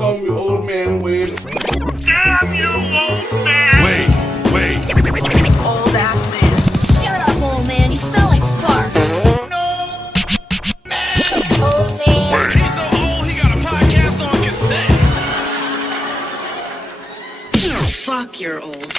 call me Old Man Wade. Damn you, old man! Wait. Old ass man. Shut up, old man. You smell like fart. No, man! Old man. He's so old, he got a podcast on cassette. Fuck, you're old.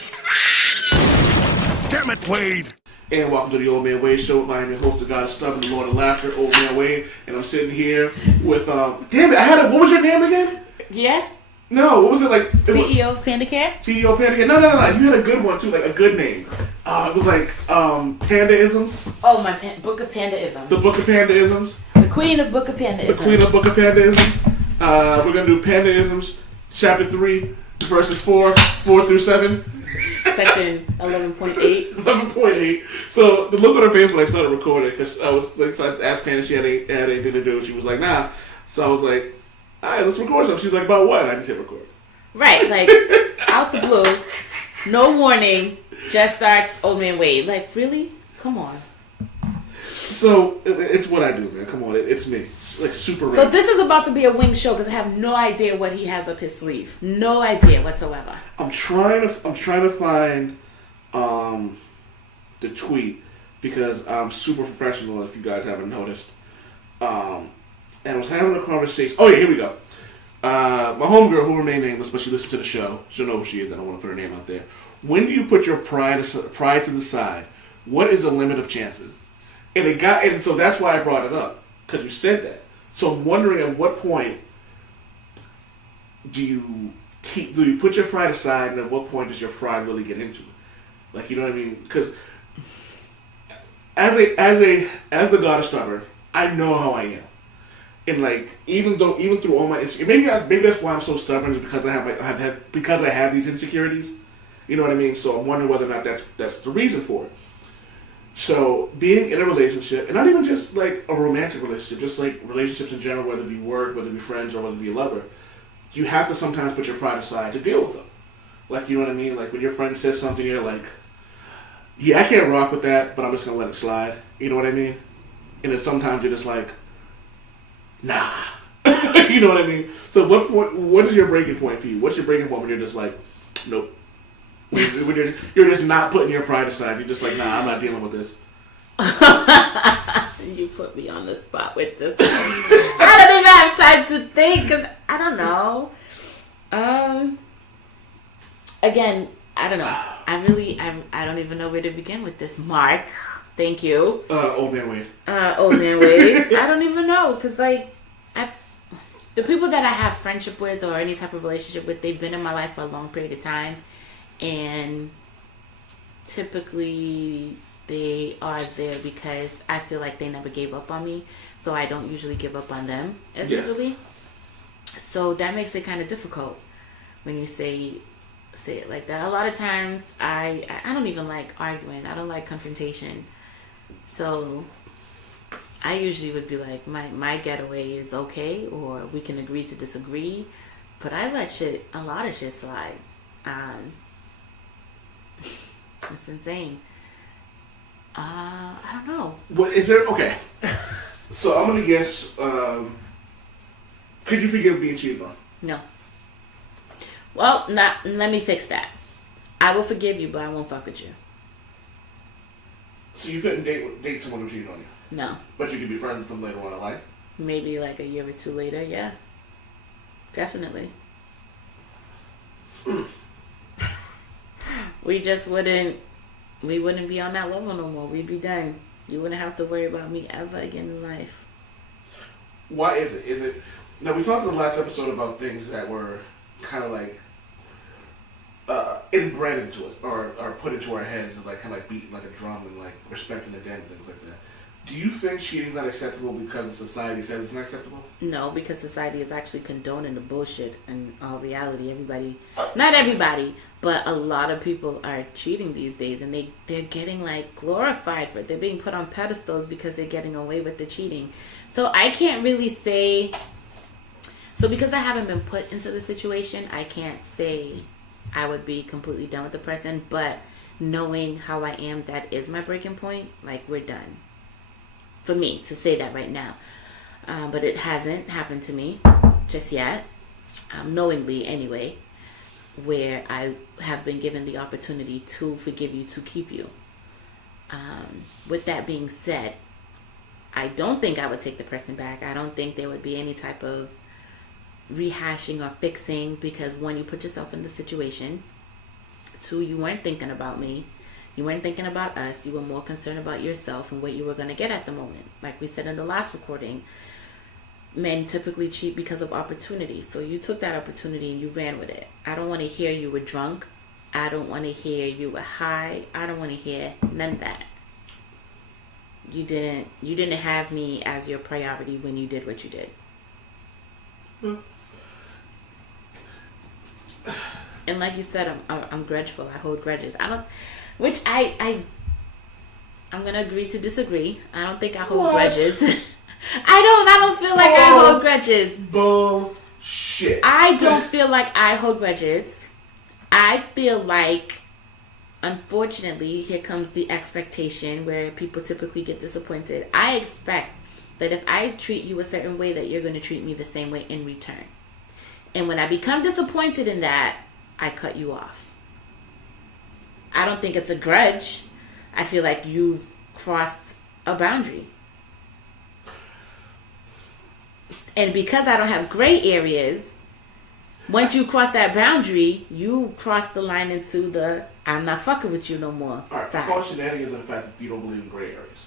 Damn it, Wade. And welcome to the Old Man Wade Show. I am your host, the God of Stuff and the Lord of Laughter, Old Man Wade. And I'm sitting here with, damn it, what was your name again? Yeah. No, what was it like? CEO of PandaCare? CEO of PandaCare. No. You had a good one too, like a good name. It was like Panda-isms. Oh, my Book of Panda-isms. The Book of Panda-isms. The Queen of Book of Panda-isms. The Queen of Book of Panda-isms. We're going to do Panda-isms, Chapter 3, verses 4 through 7. Section 11.8. 11.8. So the look on her face when I started recording, because I was like, so I asked Panda if she had anything to do. She was like, nah. So I was like, all right, let's record something. She's like, about what? And I just hit record. Right, like, out the blue, no warning, just starts Old Man Wade. Like, really? Come on. So it's what I do, man. Come on, it's me. It's like super. So this is about to be a wing show because I have no idea what he has up his sleeve. No idea whatsoever. I'm trying to find the tweet because I'm super professional. If you guys haven't noticed, and I was having a conversation. Oh yeah, here we go. My homegirl, who remained nameless, but she listened to the show. She'll know who she is. I don't want to put her name out there. When do you put your pride to the side? What is the limit of chances? And so that's why I brought it up, because you said that. So I'm wondering at what point do you put your pride aside, and at what point does your pride really get into it? Like, you know what I mean? Because as the God of Stubborn, I know how I am. And like, even through all my maybe that's why I'm so stubborn, is because I have these insecurities. You know what I mean? So I'm wondering whether or not that's the reason for it. So being in a relationship, and not even just like a romantic relationship, just like relationships in general, whether it be work, whether it be friends, or whether it be a lover, you have to sometimes put your pride aside to deal with them. Like, you know what I mean? Like when your friend says something, you're like, yeah, I can't rock with that, but I'm just gonna let it slide. You know what I mean? And then sometimes you're just like, nah. You know what I mean? So what is your breaking point for you? What's your breaking point when you're just like, nope? When you're just not putting your pride aside. You're just like, nah, I'm not dealing with this. You put me on the spot with this. I don't even have time to think, because I don't know. Again, I don't know. I don't even know where to begin with this. Mark, thank you. Old Man Wade. Old Man Wade. I don't even know, because like, the people that I have friendship with or any type of relationship with, they've been in my life for a long period of time. And typically they are there because I feel like they never gave up on me. So I don't usually give up on them as easily. So that makes it kind of difficult when you say it like that. A lot of times I don't even like arguing. I don't like confrontation. So I usually would be like, my getaway is okay, or we can agree to disagree. But I let a lot of shit slide. It's insane. I don't know. What is there? Okay. So I'm gonna guess. Could you forgive being cheated on? No. Well, let me fix that. I will forgive you, but I won't fuck with you. So you couldn't date someone who cheated on you? No. But you could be friends with them later on in life? Maybe like a year or two later, yeah. Definitely. We just wouldn't be on that level no more. We'd be done. You wouldn't have to worry about me ever again in life. Why is it? Is it... Now, we talked in the last episode about things that were kind of like inbred into us, or put into our heads, and like kind of like beating like a drum, and like respecting the dead and things like that. Do you think cheating is not acceptable because society says it's not acceptable? No, because society is actually condoning the bullshit. In all reality, not everybody, but a lot of people are cheating these days, and they're getting like glorified for it. They're being put on pedestals because they're getting away with the cheating. So I can't really say. So because I haven't been put into the situation, I can't say I would be completely done with the person. But knowing how I am, that is my breaking point. Like, we're done. For me to say that right now. But it hasn't happened to me just yet. knowingly anyway, where I have been given the opportunity to forgive you, to keep you. With that being said, I don't think I would take the person back. I don't think there would be any type of rehashing or fixing, because one, you put yourself in the situation. Two, you weren't thinking about me. You weren't thinking about us. You were more concerned about yourself and what you were going to get at the moment. Like we said in the last recording, men typically cheat because of opportunity. So you took that opportunity and you ran with it. I don't want to hear you were drunk. I don't want to hear you were high. I don't want to hear none of that. You didn't have me as your priority when you did what you did. And like you said, I'm grudgeful. I hold grudges. I'm gonna agree to disagree. I don't think I hold grudges. I don't feel like I hold grudges. Bullshit. I don't feel like I hold grudges. I feel like, unfortunately, here comes the expectation where people typically get disappointed. I expect that if I treat you a certain way, that you're going to treat me the same way in return. And when I become disappointed in that, I cut you off. I don't think it's a grudge. I feel like you've crossed a boundary. And because I don't have gray areas, once you cross that boundary, you cross the line into the I'm not fucking with you no more. All right, call shenanigans and the fact that you don't believe in gray areas.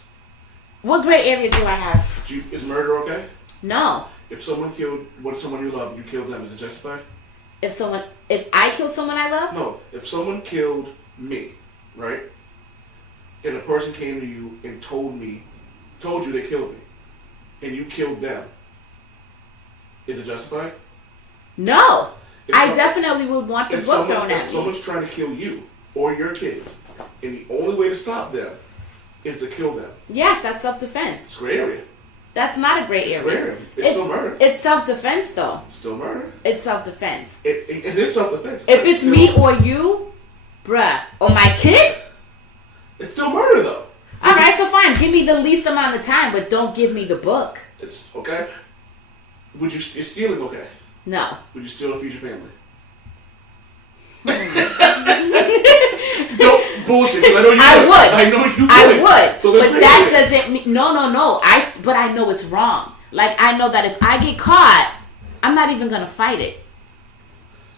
What gray area do I have? Is murder okay? No. If someone killed someone you love, you killed them, is it justified? If I killed someone I love? No. If someone killed me, right? And a person came to you and told you they killed me, and you killed them, is it justified? No. I definitely would want the book thrown at me. If someone's trying to kill you or your kids, and the only way to stop them is to kill them. Yes, that's self-defense. It's gray area. That's not a gray area. It's gray area. It's still murder. It's self-defense, though. It's still murder. It's self-defense. It is self-defense. If it's me or you, bruh, or my kid, it's still murder, though. All right, so fine. Give me the least amount of time, but don't give me the book. It's okay. Is stealing okay? No. Would you steal to feed your family? Don't bullshit. I know you would. I know you would. I would. So but that doesn't mean no. But I know it's wrong. Like, I know that if I get caught, I'm not even gonna fight it.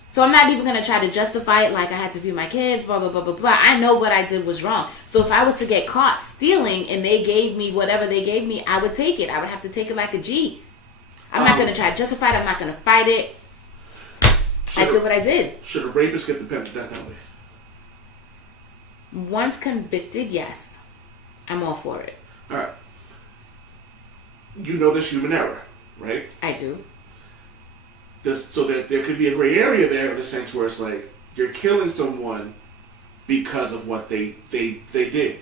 So I'm not even gonna try to justify it like I had to feed my kids, blah blah blah blah blah. I know what I did was wrong. So if I was to get caught stealing and they gave me whatever they gave me, I would take it. I would have to take it like a G. I'm not going to try to justify it. I'm not going to fight it. I did what I did. Should a rapist get the death penalty? Once convicted, yes. I'm all for it. All right. You know there's human error, right? I do. So that there could be a gray area there in the sense where it's like you're killing someone because of what they did.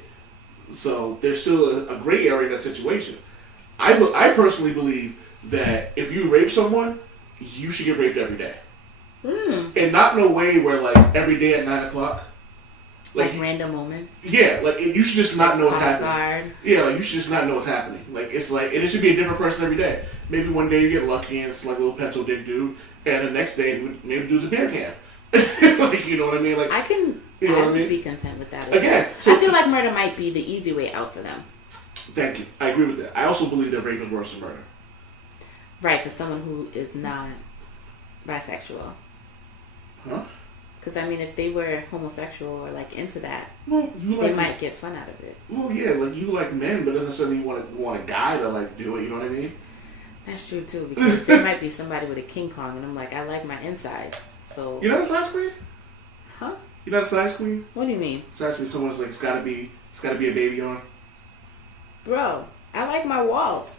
So there's still a gray area in that situation. I personally believe that if you rape someone, you should get raped every day. And not in a way where, like, every day at 9 o'clock. Like random moments? Yeah, like, you should just not know what's happening. Guard. Yeah, like, you should just not know what's happening. Like, it's like, and it should be a different person every day. Maybe one day you get lucky and it's like a little pencil dick dude, and the next day, maybe dude's a beer can. Like, you know what I mean? Like, I can be content with that. Again, so, I feel like murder might be the easy way out for them. Thank you. I agree with that. I also believe that rape is worse than murder. Right, for someone who is not bisexual. Huh? Because, I mean, if they were homosexual or, like, into that, they might get fun out of it. Well, yeah, like, you like men, but doesn't necessarily want a guy to, like, do it, you know what I mean? That's true, too, because there might be somebody with a King Kong, and I'm like, I like my insides, so... You're not a size queen? Huh? You're not a size queen? What do you mean? Size queen, someone's like, it's gotta be a baby on. Bro, I like my walls.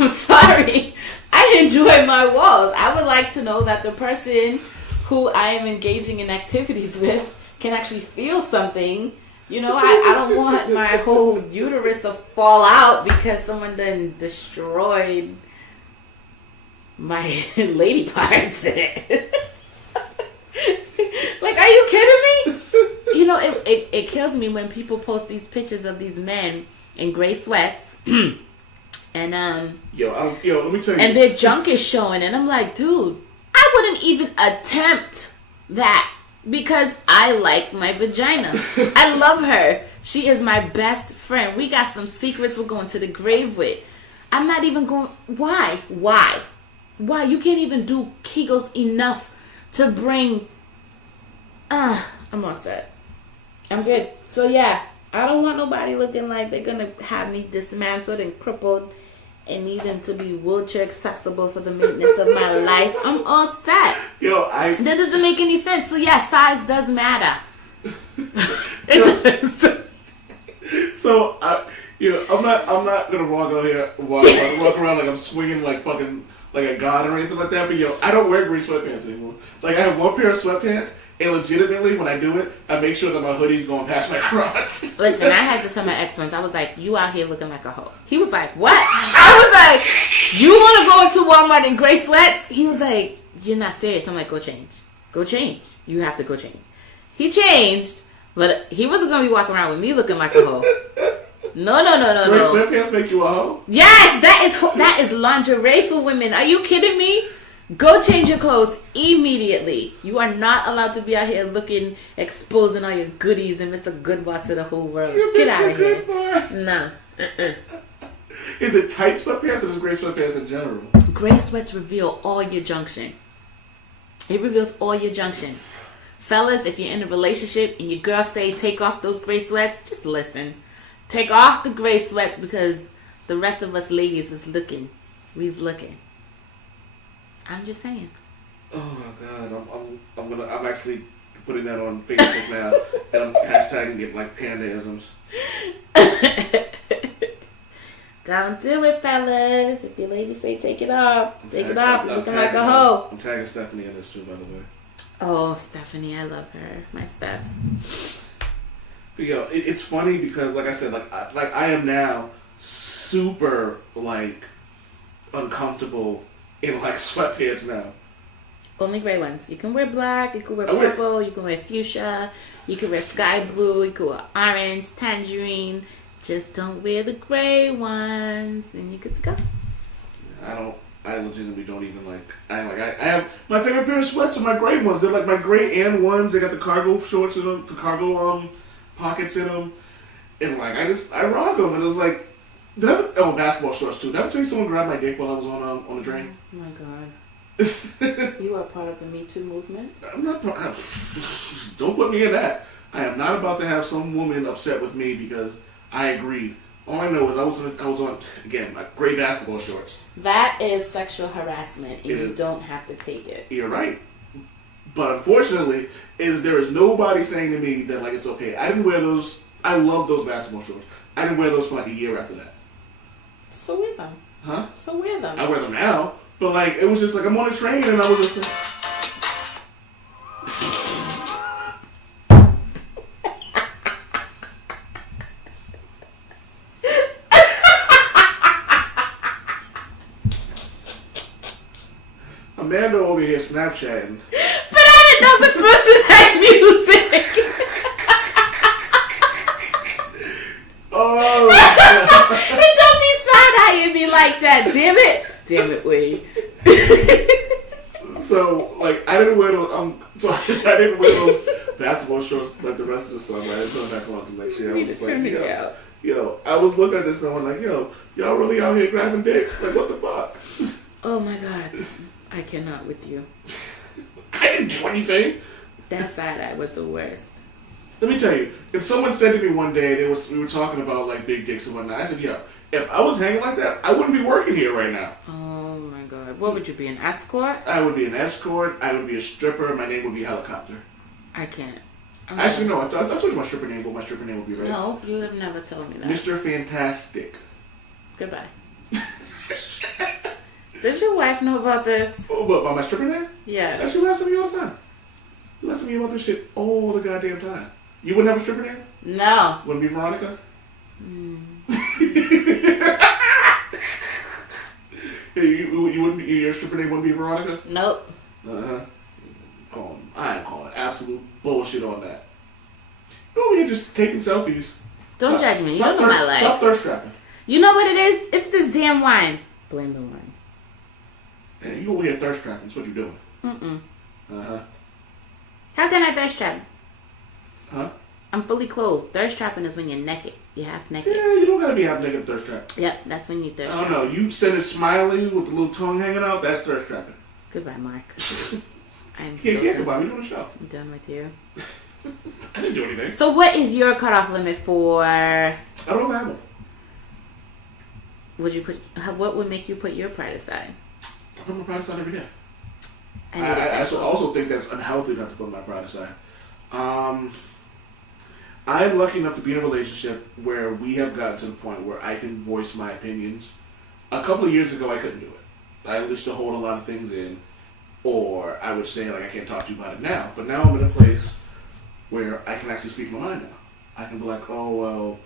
I'm sorry. I enjoy my walls. I would like to know that the person who I am engaging in activities with can actually feel something. You know, I don't want my whole uterus to fall out because someone done destroyed my lady parts in it. Like, are you kidding me? You know, it kills me when people post these pictures of these men in gray sweats and And Let me tell you. and their junk is showing, and I'm like, dude, I wouldn't even attempt that because I like my vagina. I love her. She is my best friend. We got some secrets we're going to the grave with. I'm not even going. Why? You can't even do Kegels enough to bring. I'm all set. I'm good. So yeah, I don't want nobody looking like they're gonna have me dismantled and crippled and needing to be wheelchair accessible for the maintenance of my life. I'm all set. That doesn't make any sense. So yeah, size does matter. It does. So I'm not gonna walk out here, walk around like I'm swinging like fucking like a god or anything like that. But I don't wear green sweatpants anymore. Like I have one pair of sweatpants, and legitimately when I do it, I make sure that my hoodie's going past my crotch. Listen, I had to tell my ex once. I was like, "You out here looking like a hoe." He was like, "What?" I was like, "You want to go into Walmart in gray sweats?" He was like, "You're not serious." I'm like, "Go change. Go change. You have to go change." He changed, but he wasn't gonna be walking around with me looking like a hoe. No. Gray sweatpants make you a hoe? Yes, that is lingerie for women. Are you kidding me? Go change your clothes immediately. You are not allowed to be out here looking, exposing all your goodies and Mr. Goodbar to the whole world. Get out of here. No. Is it tight sweatpants or just gray sweatpants in general? Gray sweats reveal all your junction. It reveals all your junction. Fellas, if you're in a relationship and your girl say take off those gray sweats, just listen. Take off the gray sweats because the rest of us ladies is looking. We's looking. I'm just saying. Oh my God, I'm actually putting that on Facebook now, and I'm hashtagging it like pandaisms. Don't do it, fellas. If your lady say take it off, take it off. You're looking like a hoe. I'm tagging Stephanie in this too, by the way. Oh, Stephanie, I love her. My Stephs. But it's funny because, like I said, I am now super like uncomfortable in like sweatpants now. Only gray ones. You can wear black, you can wear purple, you can wear fuchsia, you can wear sky blue, you can wear orange, tangerine. Just don't wear the gray ones and you're good to go. I legitimately don't even like. I have my favorite pair of sweats are my gray ones. They're like my gray and ones. They got the cargo shorts in them, the cargo pockets in them, and like I rock them. And it was like, basketball shorts too. Did I ever tell you someone grabbed my dick while I was on the train? Oh my God. You are part of the Me Too movement? I'm not. Don't put me in that. I am not about to have some woman upset with me because I agreed. All I know is I was on again my gray basketball shorts. That is sexual harassment, and you don't have to take it. You're right, but unfortunately, there is nobody saying to me that like it's okay. I didn't wear those. I love those basketball shorts. I didn't wear those for like a year after that. So wear them. Huh? So wear them. I wear them now, but like it was just like I'm on a train and I was just. Amanda over here Snapchatting. But I didn't know the Bruces had music. Oh. It don't be side-eyeing me like that. Damn it, Wade. So like I didn't wear those. I didn't wear those basketball shorts like the rest of the summer. I didn't put them back on until next year. I was like, I was looking at this and I'm like, y'all really out here grabbing dicks? Like what the fuck? Oh my God. I cannot with you. I didn't do anything. That side-eye was the worst. Let me tell you, if someone said to me one day, we were talking about like big dicks and whatnot, I said, if I was hanging like that, I wouldn't be working here right now. Oh my God. What would you be, an escort? I would be an escort. I would be a stripper. My name would be Helicopter. I can't. Actually, no, I told you my stripper name, but my stripper name would be right. No, you have never told me that. Mr. Fantastic. Goodbye. Does your wife know about this? Oh, but about my stripper name? Yes. She laughs at me all the time. She laughs at me about this shit all the goddamn time. You wouldn't have a stripper name? No. Wouldn't be Veronica? You wouldn't. Your stripper name wouldn't be Veronica? Nope. I am calling absolute bullshit on that. You over here just taking selfies. Don't judge me. You don't know my life. Stop thirst trapping. You know what it is? It's this damn wine. Blame the wine. And you over here thirst trapping. That's what you're doing. Uh-huh. How can I thirst trap? Huh? I'm fully clothed. Thirst trapping is when you're naked. You're half naked. Yeah, you don't gotta be half naked thirst trap. Yep, that's when you thirst I trap. don't know. You send it smiling with the little tongue hanging out. That's thirst trapping. Goodbye, Mark. I'm Yeah, so yeah, done. goodbye. We're doing a show. I'm done with you. I didn't do anything. So what is your cutoff limit for... I don't know if I have one. What would make you put your pride aside? I put my pride aside every day. I also think that's unhealthy not to put my pride aside. I'm lucky enough to be in a relationship where we have gotten to the point where I can voice my opinions. A couple of years ago, I couldn't do it. I used to hold a lot of things in, or I would say, like, I can't talk to you about it now. But now I'm in a place where I can actually speak my mind now. I can be like, oh, well,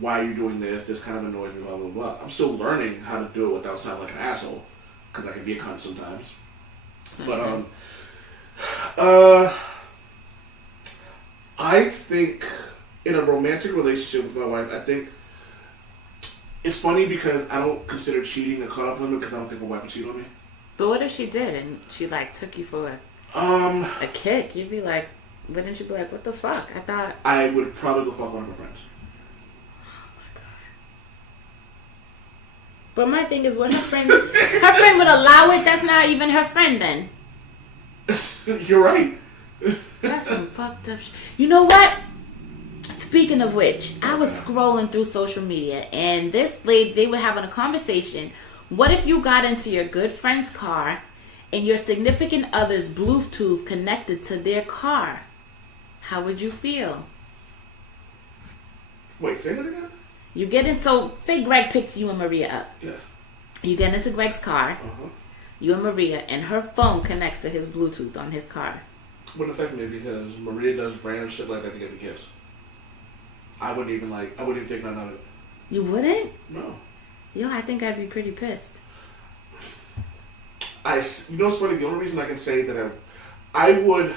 why are you doing this? This kind of annoys me, blah, blah, blah. I'm still learning how to do it without sounding like an asshole, because I can be a cunt sometimes. But, I think in a romantic relationship with my wife, I think it's funny because I don't consider cheating a cutoff limit because I don't think my wife would cheat on me. But what if she did and she like took you for a kick? You'd be like, wouldn't you be like, what the fuck? I thought I would probably go fuck one of her friends. But my thing is, what her friend would allow it. That's not even her friend then. You're right. That's some fucked up shit. You know what? Speaking of which, I was scrolling through social media and this lady, they were having a conversation. What if you got into your good friend's car and your significant other's Bluetooth connected to their car? How would you feel? Wait, say that again? You get in, so say Greg picks you and Maria up. Yeah. You get into Greg's car, Uh-huh. you and Maria, and her phone connects to his Bluetooth on his car. Wouldn't affect me because Maria does random shit like that to get me gifts. I wouldn't even take none of it. You wouldn't? No. Yo, I think I'd be pretty pissed. You know what's funny? The only reason I can say that I'm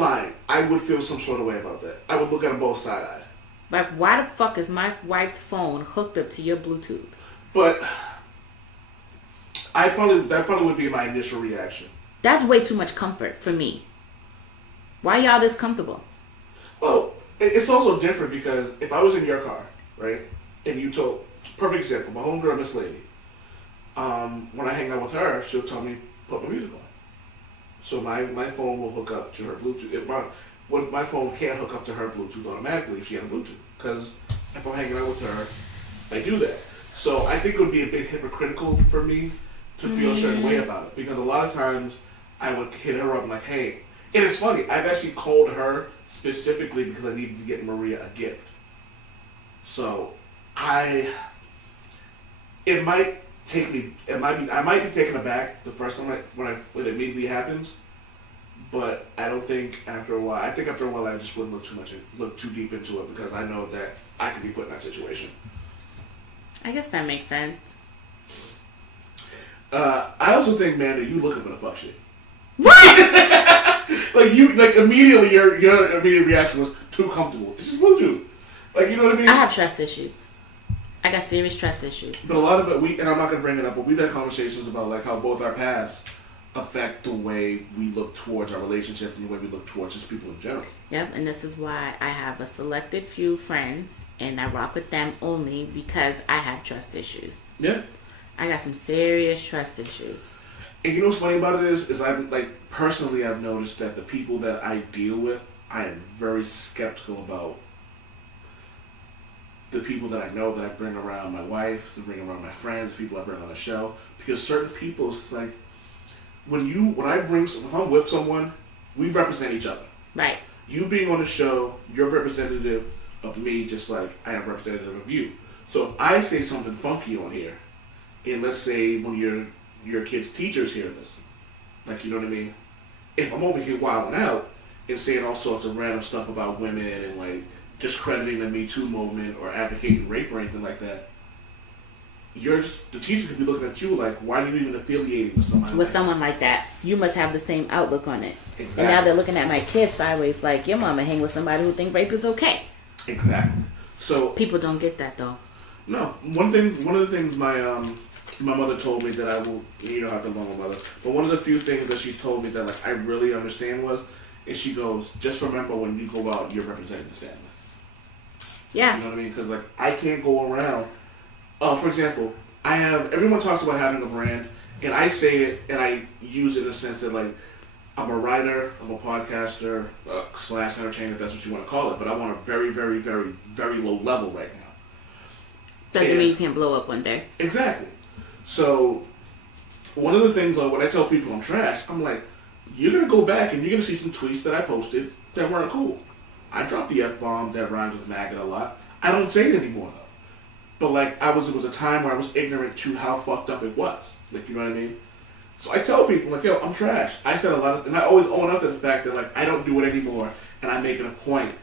lying. I would feel some sort of way about that. I would look at them both side-eyed. Like, why the fuck is my wife's phone hooked up to your Bluetooth? But that probably would be my initial reaction. That's way too much comfort for me. Why y'all this comfortable? Well, it's also different because if I was in your car, right, and you told, perfect example, my homegirl, Miss Lady, when I hang out with her, she'll tell me, put my music on. So my phone will hook up to her Bluetooth. My phone can't hook up to her Bluetooth automatically if she had a Bluetooth. Because if I'm hanging out with her, I do that. So I think it would be a bit hypocritical for me to feel a certain way about it. Because a lot of times I would hit her up like, hey, and it's funny, I've actually called her specifically because I needed to get Maria a gift. So I might be taken aback the first time when it immediately happens. But I don't think after a while. I think after a while I just wouldn't look too deep into it because I know that I could be put in that situation. I guess that makes sense. I also think, man, that you looking for the fuck shit. What? Immediately your immediate reaction was too comfortable. It's just Bluetooth. Like, you know what I mean? I have trust issues. I got serious trust issues. But a lot of it, and I'm not gonna bring it up, but we've had conversations about like how both our paths affect the way we look towards our relationships and the way we look towards just people in general. Yep, and this is why I have a selected few friends, and I rock with them only because I have trust issues. Yeah. I got some serious trust issues. And you know what's funny about it is I've noticed that the people that I deal with, I am very skeptical about the people that I know that I bring around my wife, to bring around my friends, people I bring on the show, because certain people, it's like, if I'm with someone, we represent each other. Right. You being on the show, you're representative of me just like I am representative of you. So if I say something funky on here, and let's say when your kid's teachers hear this, like, you know what I mean? If I'm over here wilding out and saying all sorts of random stuff about women and like discrediting the Me Too movement or advocating rape or anything like that, the teacher could be looking at you like, why are you even affiliating with someone like that? You must have the same outlook on it. Exactly. And now they're looking at my kids sideways like, your mama hang with somebody who think rape is okay. Exactly. So People don't get that though. no, one of the things my mother told me that I will, have to love my mother, but one of the few things that she told me that like I really understand is she goes, just remember when you go out, you're representing the family. Yeah. You know what I mean? Because like I can't go around. For example, everyone talks about having a brand, and I say it and I use it in a sense that like I'm a writer, I'm a podcaster, / entertainer, if that's what you want to call it, but I'm on a very, very, very, very low level right now. Doesn't mean you can't blow up one day. Exactly. So, one of the things, when I tell people I'm trash, I'm like, you're going to go back and you're going to see some tweets that I posted that weren't cool. I dropped the F-bomb that rhymes with maggot a lot. I don't say it anymore, though. But, like, it was a time where I was ignorant to how fucked up it was. Like, you know what I mean? So I tell people, like, yo, I'm trash. I said a lot of, and I always own up to the fact that, like, I don't do it anymore, and I make it a point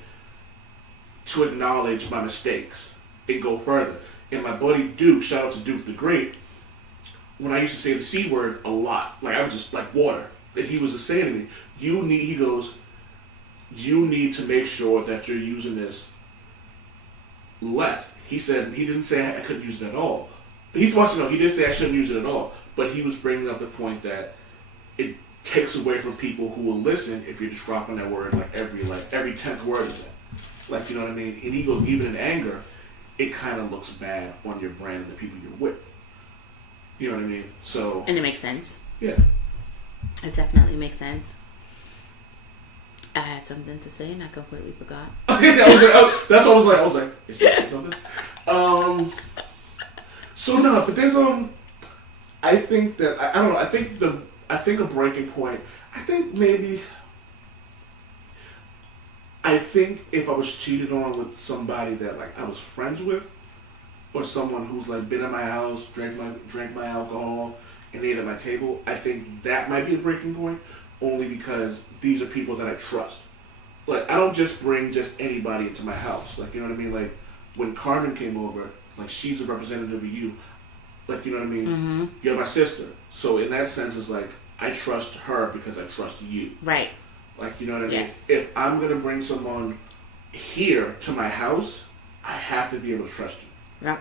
to acknowledge my mistakes and go further. And my buddy Duke, shout out to Duke the Great, when I used to say the C word a lot, like I was just like water, and he was just saying to me, you need to make sure that you're using this less. He said, he didn't say I couldn't use it at all. He wants to know, he did say I shouldn't use it at all, but he was bringing up the point that it takes away from people who will listen if you're just dropping that word every 10th word of it. Like, you know what I mean? And he goes, even in anger, it kind of looks bad on your brand and the people you're with. You know what I mean? So. And it makes sense. Yeah. It definitely makes sense. I had something to say and I completely forgot. That's what I was like. Is she saying something? So no, but there's I think that I don't know. I think a breaking point. I think if I was cheated on with somebody that like I was friends with, or someone who's like been at my house, drank my alcohol, and ate at my table, I think that might be a breaking point. Only because these are people that I trust. Like I don't just bring just anybody into my house. Like you know what I mean. Like when Carmen came over, like she's a representative of you. Like you know what I mean. Mm-hmm. You're my sister. So in that sense, it's like I trust her because I trust you. Right. Like you know what I mean. Yes. If I'm gonna bring someone here to my house, I have to be able to trust you. Yeah.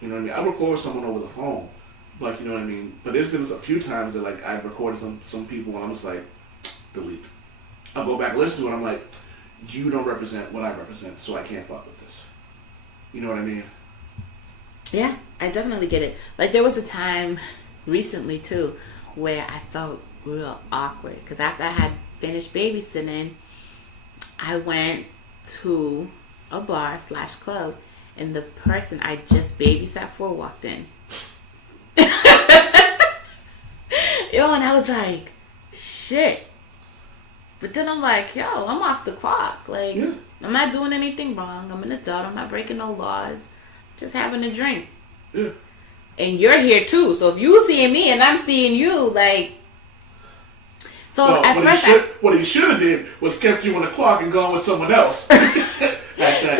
You know what I mean? I record someone over the phone, like you know what I mean. But there's been a few times that like I've recorded some people and I'm just like, delete. I'll go back and listen to it and I'm like, you don't represent what I represent, so I can't fuck with this. You know what I mean? Yeah, I definitely get it. Like there was a time recently too where I felt real awkward because after I had finished babysitting, I went to a bar / club and the person I just babysat for walked in. Yo, and I was like, shit. But then I'm like, yo, I'm off the clock. Like, yeah. I'm not doing anything wrong. I'm an adult. I'm not breaking no laws. Just having a drink. Yeah. And you're here too. So if you seeing me and I'm seeing you, like. So well, at first, what he should have did was kept you on the clock and gone with someone else. So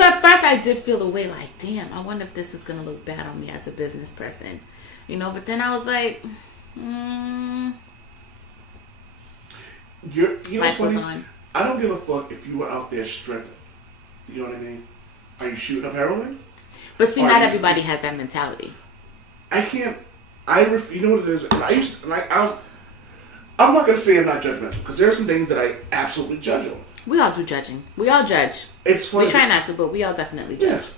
at first I did feel the way like, damn, I wonder if this is gonna look bad on me as a business person, you know. But then I was like, You know what's funny? on. I don't give a fuck if you were out there stripping. You know what I mean? Are you shooting up heroin? But see, not everybody has that mentality. I can't. You know what it is? I'm not gonna say I'm not judgmental because there are some things that I absolutely judge on. We all do judging. We all judge. It's funny. We try not to, but we all definitely judge. Yes.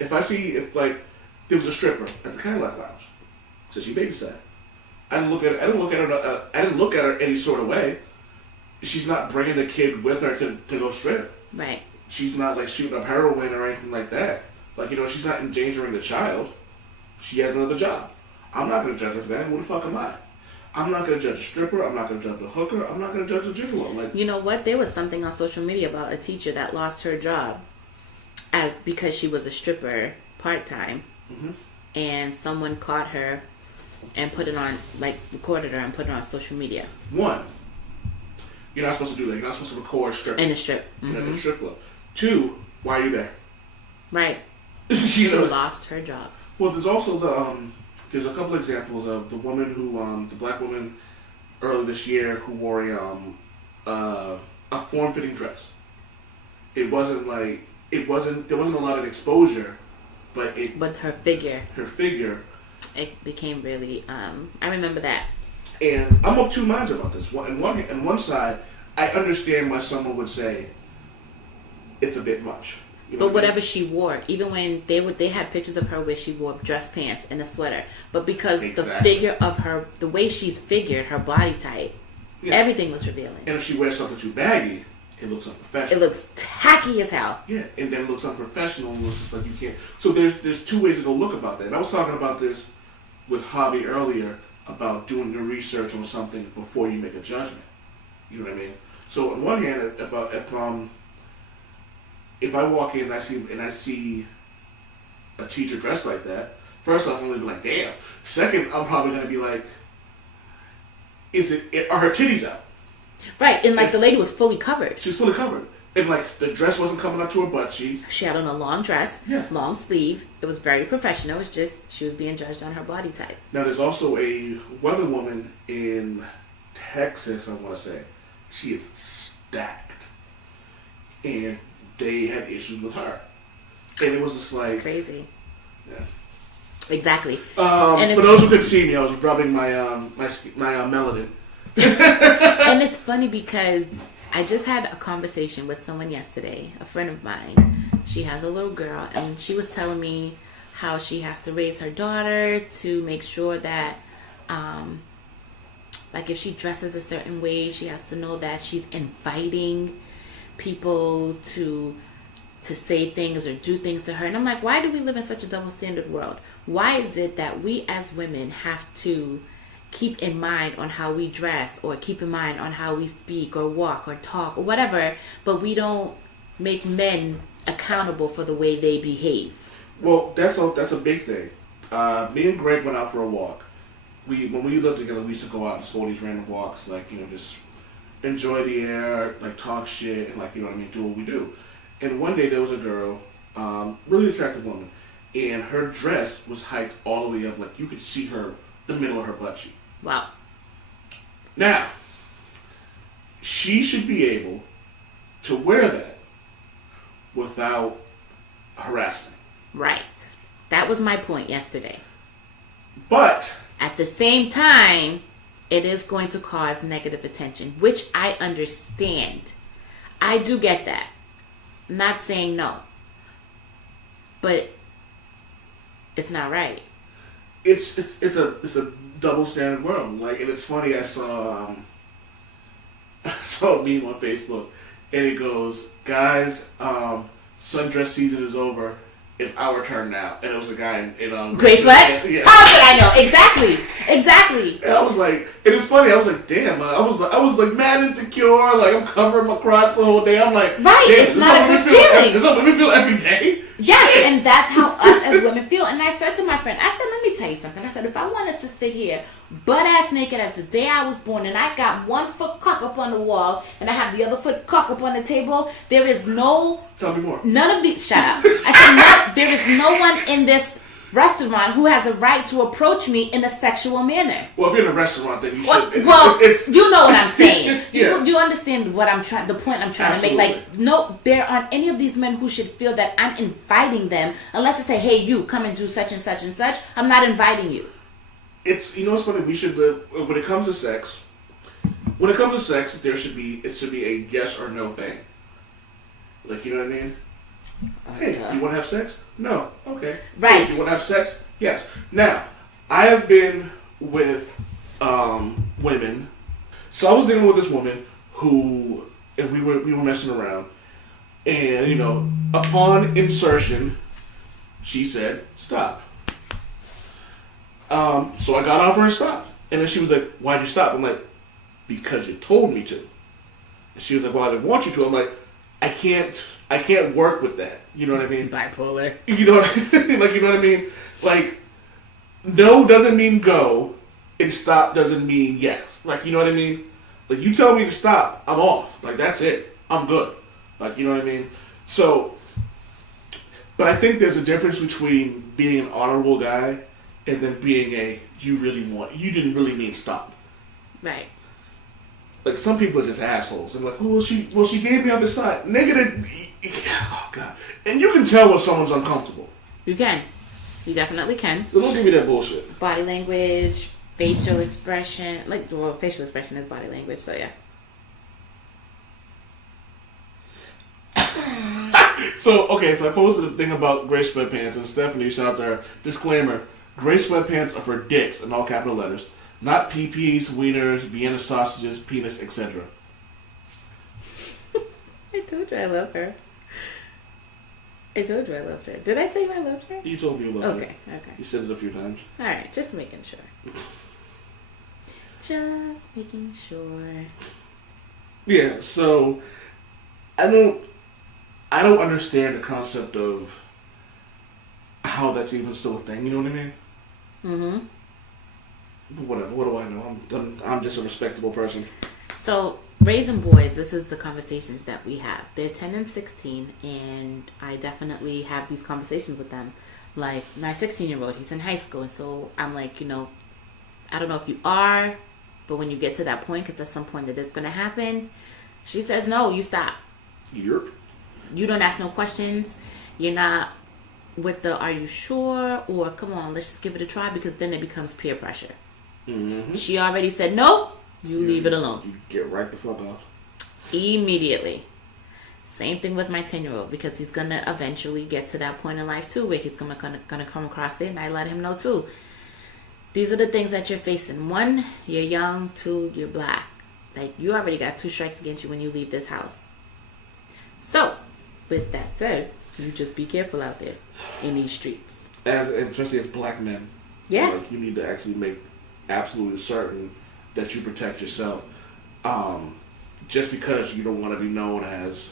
If like there was a stripper at the Cadillac Lounge, so she babysat. I didn't look at her any sort of way. She's not bringing the kid with her to go strip. Right. She's not like shooting up heroin or anything like that. Like you know, she's not endangering the child. She has another job. I'm not gonna judge her for that. Who the fuck am I? I'm not gonna judge a stripper. I'm not gonna judge a hooker. I'm not gonna judge a gigolo. Like you know what? There was something on social media about a teacher that lost her job because she was a stripper part-time, and someone caught her and put it on, like recorded her and put it on social media. One, you're not supposed to do that. You're not supposed to record strip in a strip. In a strip club. Two, why are you there? Right. She lost her job. Well, there's also there's a couple examples of the woman who the black woman earlier this year who wore a form-fitting dress. it wasn't there wasn't a lot of exposure, but her figure, it became really. I remember that. And I'm of two minds about this. On one side, I understand why someone would say it's a bit much. You know But whatever she wore, even when they had pictures of her where she wore dress pants and a sweater, but because the figure of her, the way she's figured, her body type, everything was revealing. And if she wears something too baggy, it looks unprofessional. It looks tacky as hell. Yeah, and then it looks unprofessional, and it's just like you can't. So there's two ways to go look about that. And I was talking about this with Javi earlier about doing your research on something before you make a judgment. You know what I mean? So on one hand, if I walk in and I see a teacher dressed like that, first off, I'm gonna be like, damn. Second, I'm probably gonna be like, are her titties out? Right, and the lady was fully covered. She was fully covered. And the dress wasn't coming up to her butt cheeks. She had on a long dress, long sleeve. It was very professional. It was just she was being judged on her body type. Now there's also a weather woman in Texas, I want to say. She is stacked. And they had issues with her. And it was just like... It's crazy. Yeah. Exactly. For those who couldn't see me, I was rubbing my melanin. And it's funny because I just had a conversation with someone yesterday, a friend of mine. She has a little girl, and she was telling me how she has to raise her daughter to make sure that, if she dresses a certain way, she has to know that she's inviting people to say things or do things to her. And I'm like, why do we live in such a double standard world? Why is it that we as women have to keep in mind on how we dress or keep in mind on how we speak or walk or talk or whatever, but we don't make men accountable for the way they behave? Well, that's a big thing. Me and Greg went out for a walk. When we lived together, we used to go out and just go on these random walks, just enjoy the air, talk shit, and do what we do. And one day there was a girl, really attractive woman, and her dress was hiked all the way up, you could see the middle of her butt cheek. Wow. Now, she should be able to wear that without harassment. Right. That was my point yesterday. But at the same time, it is going to cause negative attention, which I understand. I do get that. I'm not saying no. But it's not right. It's a double standard world. And it's funny, I saw a meme on Facebook, and it goes, guys, Sundress season is over. It's our turn now. And it was a guy in Gray sweats? Yeah. How could I know? Exactly. And I was like, and it's funny, I was like, damn, I was mad insecure, I'm covering my crotch the whole day. I'm like, right, damn, it's not a good feeling. Does that women feel every day? Yes, and that's how us as women feel. And I said to my friend, let me tell you something. I said, if I wanted to sit here butt ass naked as the day I was born, and I got one foot cock up on the wall, and I have the other foot cock up on the table, there is no... Tell me more. None of these... Shut up. I said, there is no one in this restaurant who has a right to approach me in a sexual manner. Well, if you're in a restaurant, then you should... You know what I'm saying. Yeah. You understand what I'm trying... The point I'm trying Absolutely. to make. No, there aren't any of these men who should feel that I'm inviting them, unless I say, hey, you, come and do such and such and such. I'm not inviting you. It's, what's funny, we should live... When it comes to sex, it should be a yes or no thing. You know what I mean? Hey, do you want to have sex? No. Okay. Right. Hey, do you want to have sex? Yes. Now, I have been with women. So I was dealing with this woman who, and we were messing around, and upon insertion, she said, "Stop." So I got off her and stopped, and then she was like, "Why'd you stop?" I'm like, "Because you told me to." And she was like, "Well, I didn't want you to." I'm like, I can't work with that. You know what I mean? Bipolar. You know what you know what I mean? No doesn't mean go, and stop doesn't mean yes. You know what I mean? You tell me to stop, I'm off. That's it. I'm good. You know what I mean? So, but I think there's a difference between being an honorable guy and then being you didn't really mean stop. Right. like some people are just assholes. And like, oh, well, she gave me on this side. Nigga, oh God. And you can tell when someone's uncomfortable. You can. You definitely can. So don't give me that bullshit. Body language, facial expression. Well, facial expression is body language, so yeah. So I posted a thing about gray sweatpants, and Stephanie shot there. Disclaimer: gray sweatpants are for dicks in all capital letters, not PPs, wieners, Vienna sausages, penis, etc. I told you I love her. I told you I loved her. Did I tell you I loved her? You told me you loved her. Okay. You said it a few times. Alright, just making sure. Just making sure. Yeah, so I don't understand the concept of how that's even still a thing, you know what I mean? Mm-hmm. But whatever, what do I know? I'm just a respectable person. So, raising boys, this is the conversations that we have. They're 10 and 16, and I definitely have these conversations with them. Like, my 16-year-old, he's in high school, so I'm like, I don't know if you are, but when you get to that point, because at some point it is going to happen, she says, no, you stop. Yerp. You don't ask no questions. You're not with the, are you sure? Or, come on, let's just give it a try, because then it becomes peer pressure. Mm-hmm. She already said, no, you leave it alone. You get right the fuck off. Immediately. Same thing with my 10-year-old, because he's going to eventually get to that point in life, too, where he's gonna come across it, and I let him know, too. These are the things that you're facing. 1, you're young. 2, you're black. Like, you already got 2 strikes against you when you leave this house. So, with that said, you just be careful out there in these streets. Especially as black men. Yeah. Like, you need to actually make absolutely certain that you protect yourself. Just because you don't want to be known as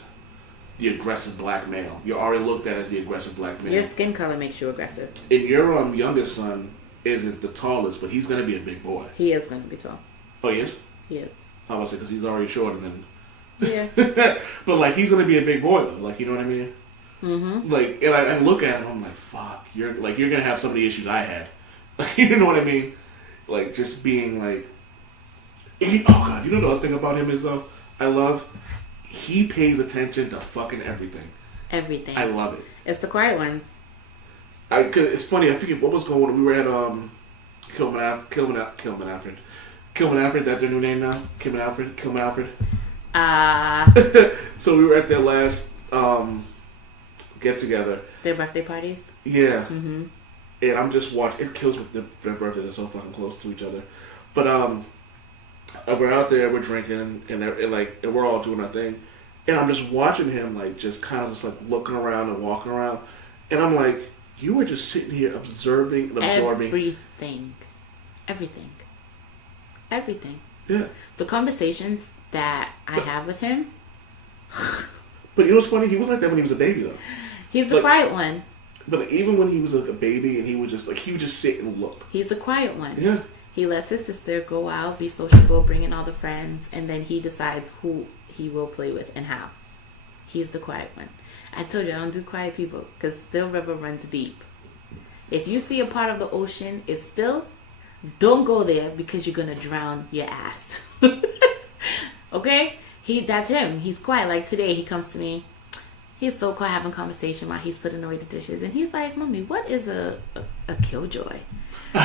the aggressive black male. You're already looked at as the aggressive black male. Your skin color makes you aggressive. And your youngest son isn't the tallest, but he's going to be a big boy. He is going to be tall. Oh, he is? He is. How about I say, because he's already shorter than... Yeah. But, like, he's going to be a big boy, though. Like, you know what I mean? Mm-hmm. Like, and I look at him, I'm like, fuck, you're going to have some of the issues I had. Like, you know what I mean? Like, just being, like... oh, God, you know the other thing about him is, though? I love... He pays attention to fucking everything. Everything. I love it. It's the quiet ones. Cause it's funny, I forget what was going on. We were at, Kilman Alfred, that's their new name now? Kilman Alfred. So we were at their last get together. Their birthday parties? Yeah. Mm-hmm. And I'm just watching. It kills with their birthdays are so fucking close to each other. But we're out there, we're drinking, and we're all doing our thing. And I'm just watching him, like, just kind of just like looking around and walking around. And I'm like, you were just sitting here observing and absorbing everything. Yeah. The conversations that I have with him. But you know what's funny? He was like that when he was a baby, though. He's the quiet one. But even when he was like a baby, and he would just sit and look. He's the quiet one. Yeah. He lets his sister go out, be sociable, bring in all the friends, and then he decides who he will play with and how. He's the quiet one. I told you I don't do quiet people, because the river runs deep. If you see a part of the ocean is still, don't go there, because you're gonna drown your ass. Okay? That's him. He's quiet. Like today, he comes to me. He's so quiet, having conversation while he's putting away the dishes, and he's like, "Mommy, what is a killjoy?" So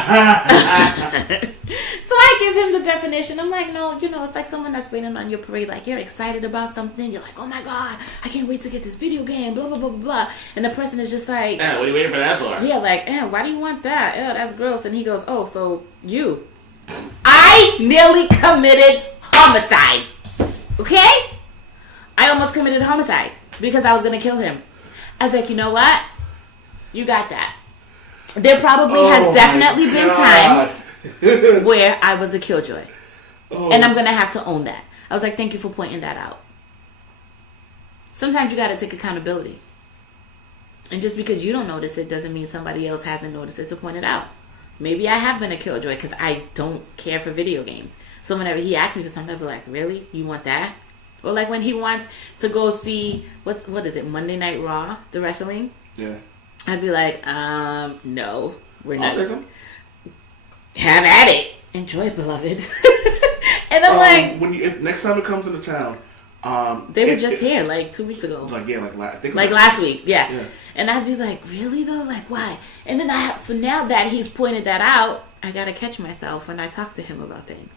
I give him the definition. I'm like, no, it's like someone that's waiting on your parade. Like, you're excited about something. You're like, oh my God, I can't wait to get this video game, blah, blah, blah, blah, blah. And the person is just like, what are you waiting for that for? Yeah, like, why do you want that? That's gross. And he goes, oh, so you. I nearly committed homicide. Okay? I almost committed homicide because I was going to kill him. I was like, you know what? You got that. There probably has definitely been times where I was a killjoy. And I'm going to have to own that. I was like, thank you for pointing that out. Sometimes you got to take accountability. And just because you don't notice it doesn't mean somebody else hasn't noticed it to point it out. Maybe I have been a killjoy because I don't care for video games. So whenever he asks me for something, I'll be like, really? You want that? Or like when he wants to go see, what is it, Monday Night Raw, the wrestling? Yeah. I'd be like, no, we're not. I'll take him. Have at it. Enjoy it, beloved. And I'm like, next time it comes into town, they were just here like 2 weeks ago. Like I think last week, yeah. And I'd be like, really though, like why? And then so now that he's pointed that out, I gotta catch myself when I talk to him about things.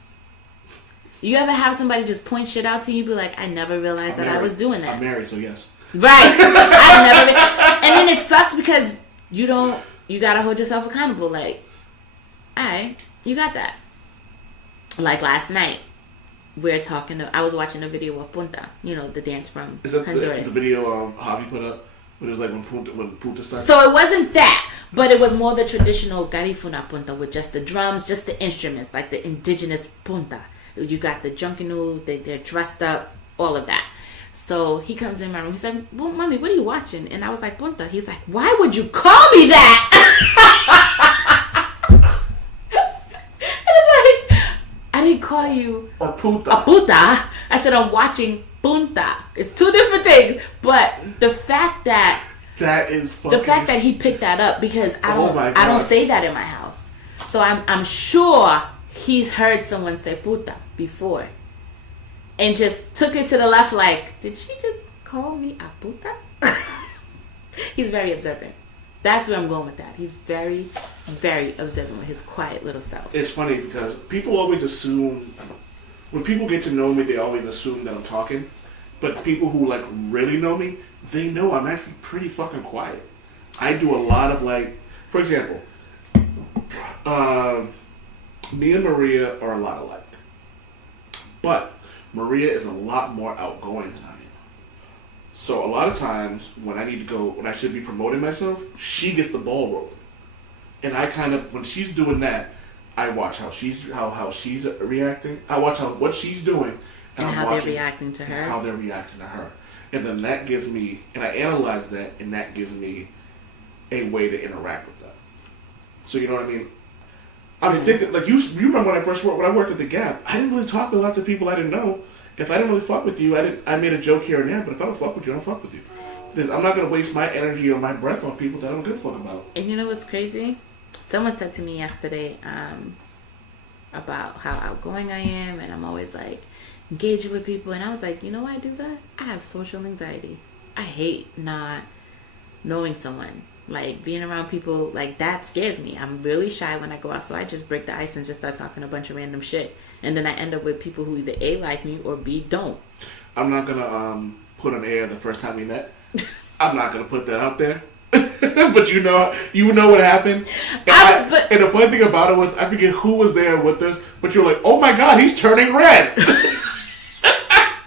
You ever have somebody just point shit out to you, be like, I never realized that I was doing that. I'm married, so yes. Right. I never. And then it sucks because you gotta hold yourself accountable. Like, alright, you got that. Like last night, I was watching a video of Punta, the dance from Honduras. The video Javi put up? When it was like when Puta started? So it wasn't that, but it was more the traditional Garifuna Punta with just the drums, just the instruments, like the indigenous Punta. You got the junkinu, they're dressed up, all of that. So he comes in my room, he said, well, mommy, what are you watching? And I was like, Punta. He's like, why would you call me that? I didn't call you a puta. I said I'm watching Punta. It's two different things. But the fact that he picked that up, because I don't say that in my house. So I'm sure he's heard someone say puta before. And just took it to the left like, did she just call me a puta? He's very observant. That's where I'm going with that. He's very, very observant with his quiet little self. It's funny because people always assume, when people get to know me, they always assume that I'm talking. But people who like really know me, they know I'm actually pretty fucking quiet. I do a lot of like, for example, me and Maria are a lot alike. But Maria is a lot more outgoing than I am. So a lot of times when I should be promoting myself, she gets the ball rolling. And I kind of, when she's doing that, I watch how she's reacting. I watch what she's doing. And how they're reacting to her. How they're reacting to her. And then that gives me, and I analyze that, and that gives me a way to interact with them. So you know what I mean? I mean, think, like you remember when I worked at the Gap, I didn't really talk a lot to people I didn't know. If I didn't really fuck with you, I made a joke here and there, but if I don't fuck with you, I don't fuck with you. Then I'm not going to waste my energy or my breath on people that I don't give a fuck about. And you know what's crazy? Someone said to me yesterday about how outgoing I am, and I'm always like engaging with people, and I was like, you know why I do that? I have social anxiety. I hate not knowing someone. Like, being around people, like, that scares me. I'm really shy when I go out, so I just break the ice and just start talking a bunch of random shit. And then I end up with people who either A, like me, or B, don't. I'm not going to put on air the first time we met. I'm not going to put that out there. But you know what happened. And the funny thing about it was, I forget who was there with us, but you're like, oh my God, he's turning red.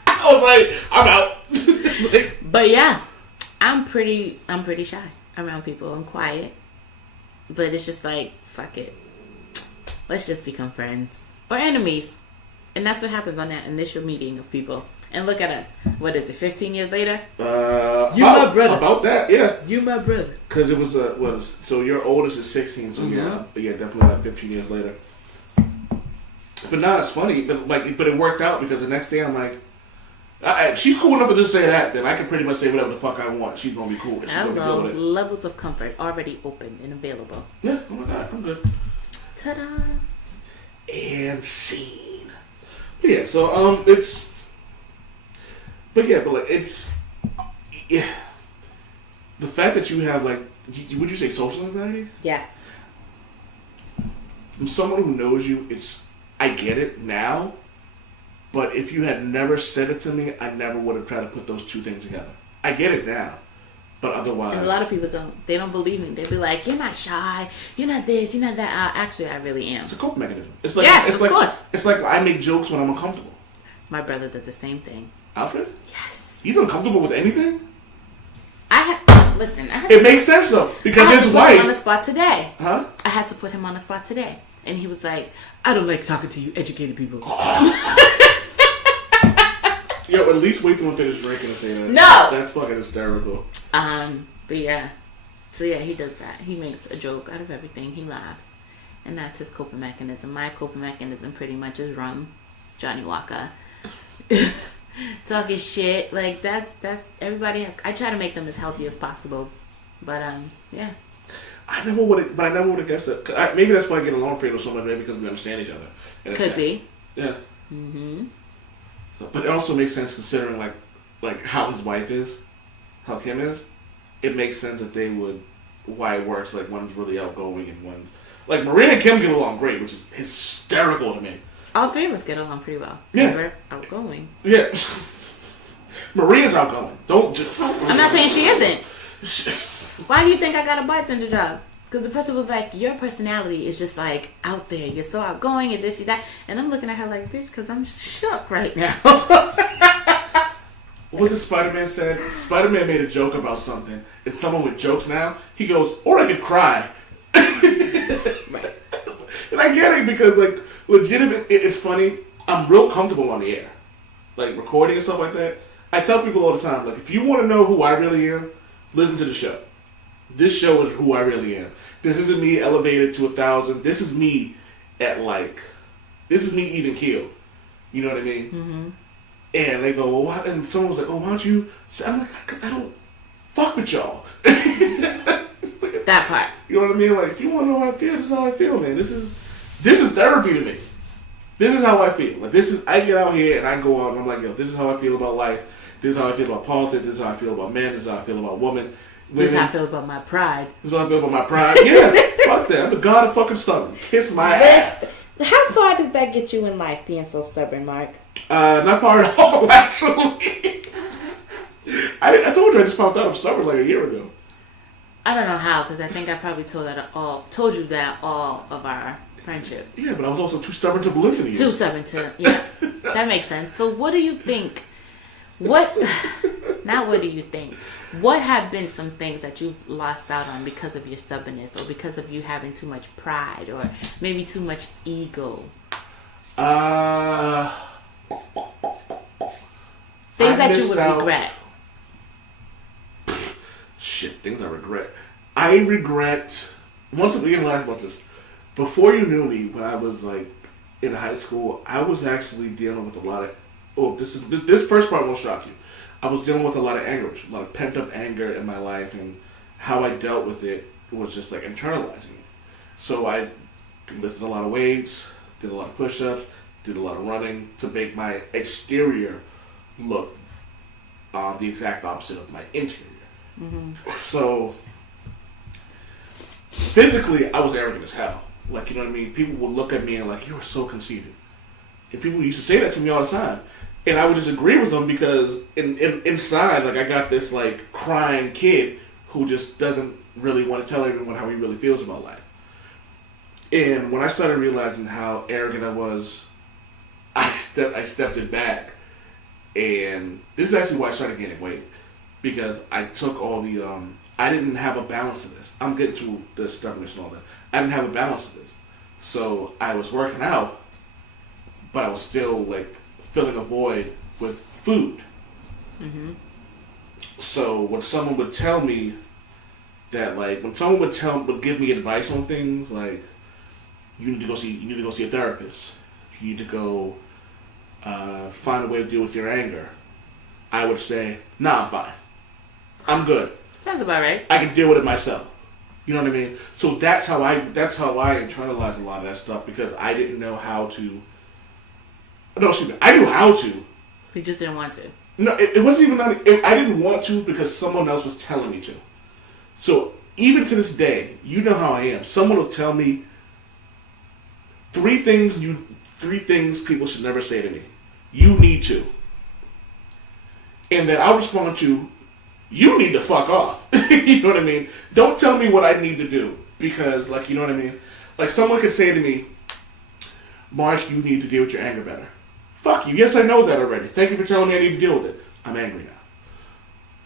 I was like, I'm out. But yeah, I'm pretty shy around people. I'm quiet. But it's just like, fuck it. Let's just become friends. Or enemies. And that's what happens on that initial meeting of people. And look at us. What is it, 15 years later? My brother. About that, yeah. You my brother. Because it was, so your oldest is 16, so yeah, definitely like 15 years later. But now it's funny, but it worked out because the next day I'm like, if she's cool enough to just say that, then I can pretty much say whatever the fuck I want. She's gonna be cool. She's gonna be good with it. Levels of comfort already open and available. Yeah, oh my God, I'm good. Ta-da. And scene. But yeah, so it's. But it's. Yeah. The fact that you have like, would you say social anxiety? Yeah. From someone who knows you, I get it now. But if you had never said it to me, I never would have tried to put those two things together. I get it now. But otherwise... And a lot of people don't. They don't believe me. They be like, you're not shy. You're not this. You're not that. Actually, I really am. It's a coping mechanism. It's like, yes, of course. It's like I make jokes when I'm uncomfortable. My brother does the same thing. Alfred? Yes. He's uncomfortable with anything? Listen. It makes sense, though. Because his wife... I had to put him on the spot today. Huh? I had to put him on the spot today. And he was like, I don't like talking to you educated people. Yo, at least wait till we finish drinking and say that. No! That's fucking hysterical. But yeah. So yeah, he does that. He makes a joke out of everything. He laughs. And that's his coping mechanism. My coping mechanism pretty much is rum, Johnny Walker. Talking shit. Like, that's everybody has... I try to make them as healthy as possible. But, yeah. I never would have guessed that. Maybe that's why I get along with so much, maybe because we understand each other. Could be. Yeah. Mm-hmm. So, but it also makes sense considering like how his wife is, how Kim is. It makes sense that they would, why it works. Like one's really outgoing and one, like Maria and Kim get along great, which is hysterical to me. All three of us get along pretty well. Yeah. We're outgoing. Yeah. Maria's outgoing. Don't just. I'm not saying she isn't. Why do you think I got a bartender job? Because the person was like, your personality is just like out there. You're so outgoing and this and that. And I'm looking at her like, bitch, because I'm shook right now. What was it Spider-Man said? Spider-Man made a joke about something, and someone with jokes now, he goes, or I could cry. Right. And I get it because, like, legitimate, it's funny. I'm real comfortable on the air. Like, recording and stuff like that. I tell people all the time, like, if you want to know who I really am, listen to the show. This show is who I really am. This isn't me elevated to 1,000. This is me at, like, this is me even keel. You know what I mean? Mm-hmm. And they go, well, why? And someone was like, oh, why don't you? So I'm like, because I don't fuck with y'all. That part. You know what I mean? Like, if you want to know how I feel, this is how I feel, man. This is therapy to me. This is how I feel. Like, I get out here and I go out and I'm like, yo, this is how I feel about life. This is how I feel about politics. This is how I feel about men. This is how I feel about women. This is how I feel about my pride. This is how I feel about my pride. Yeah, fuck that. I'm the god of fucking stubborn. Kiss my ass. How far does that get you in life, being so stubborn, Mark? Not far at all, actually. I told you I just found out I'm stubborn like a year ago. I don't know how, because I think I probably told you that all of our friendship. Yeah, but I was also too stubborn to believe in you. Too stubborn to, yeah. That makes sense. So what do you think? What do you think? What have been some things that you've lost out on because of your stubbornness or because of you having too much pride or maybe too much ego? Things that you would regret. Shit, things I regret. I regret. Once we can laugh about this. Before you knew me, when I was like in high school, I was actually dealing with a lot of. Oh, this first part won't shock you. I was dealing with a lot of anger, a lot of pent up anger in my life, and how I dealt with it was just like internalizing it. So I lifted a lot of weights, did a lot of push ups, did a lot of running to make my exterior look the exact opposite of my interior. Mm-hmm. So physically, I was arrogant as hell. Like, you know what I mean? People would look at me and like, you are so conceited. And people used to say that to me all the time. And I would just agree with them because inside, like, I got this, like, crying kid who just doesn't really want to tell everyone how he really feels about life. And when I started realizing how arrogant I was, I stepped it back. And this is actually why I started gaining weight. Because I took all the, I didn't have a balance to this. I'm getting to the stubbornness and all that. I didn't have a balance to this. So I was working out, but I was still, like, filling a void with food. Mm-hmm. So when someone would tell me that, like, when someone would give me advice on things like, you need to go see a therapist. You need to go find a way to deal with your anger. I would say, nah, I'm fine. I'm good. Sounds about right. I can deal with it myself. You know what I mean? So that's how I internalized a lot of that stuff because I didn't know how to. No, excuse me. I knew how to. You just didn't want to. No, it wasn't even that. I didn't want to because someone else was telling me to. So even to this day, you know how I am. Someone will tell me three things people should never say to me. You need to. And then I'll respond to, you need to fuck off. You know what I mean? Don't tell me what I need to do. Because, like, you know what I mean? Like, someone could say to me, Marsh, you need to deal with your anger better. Fuck you. Yes, I know that already. Thank you for telling me I need to deal with it. I'm angry now.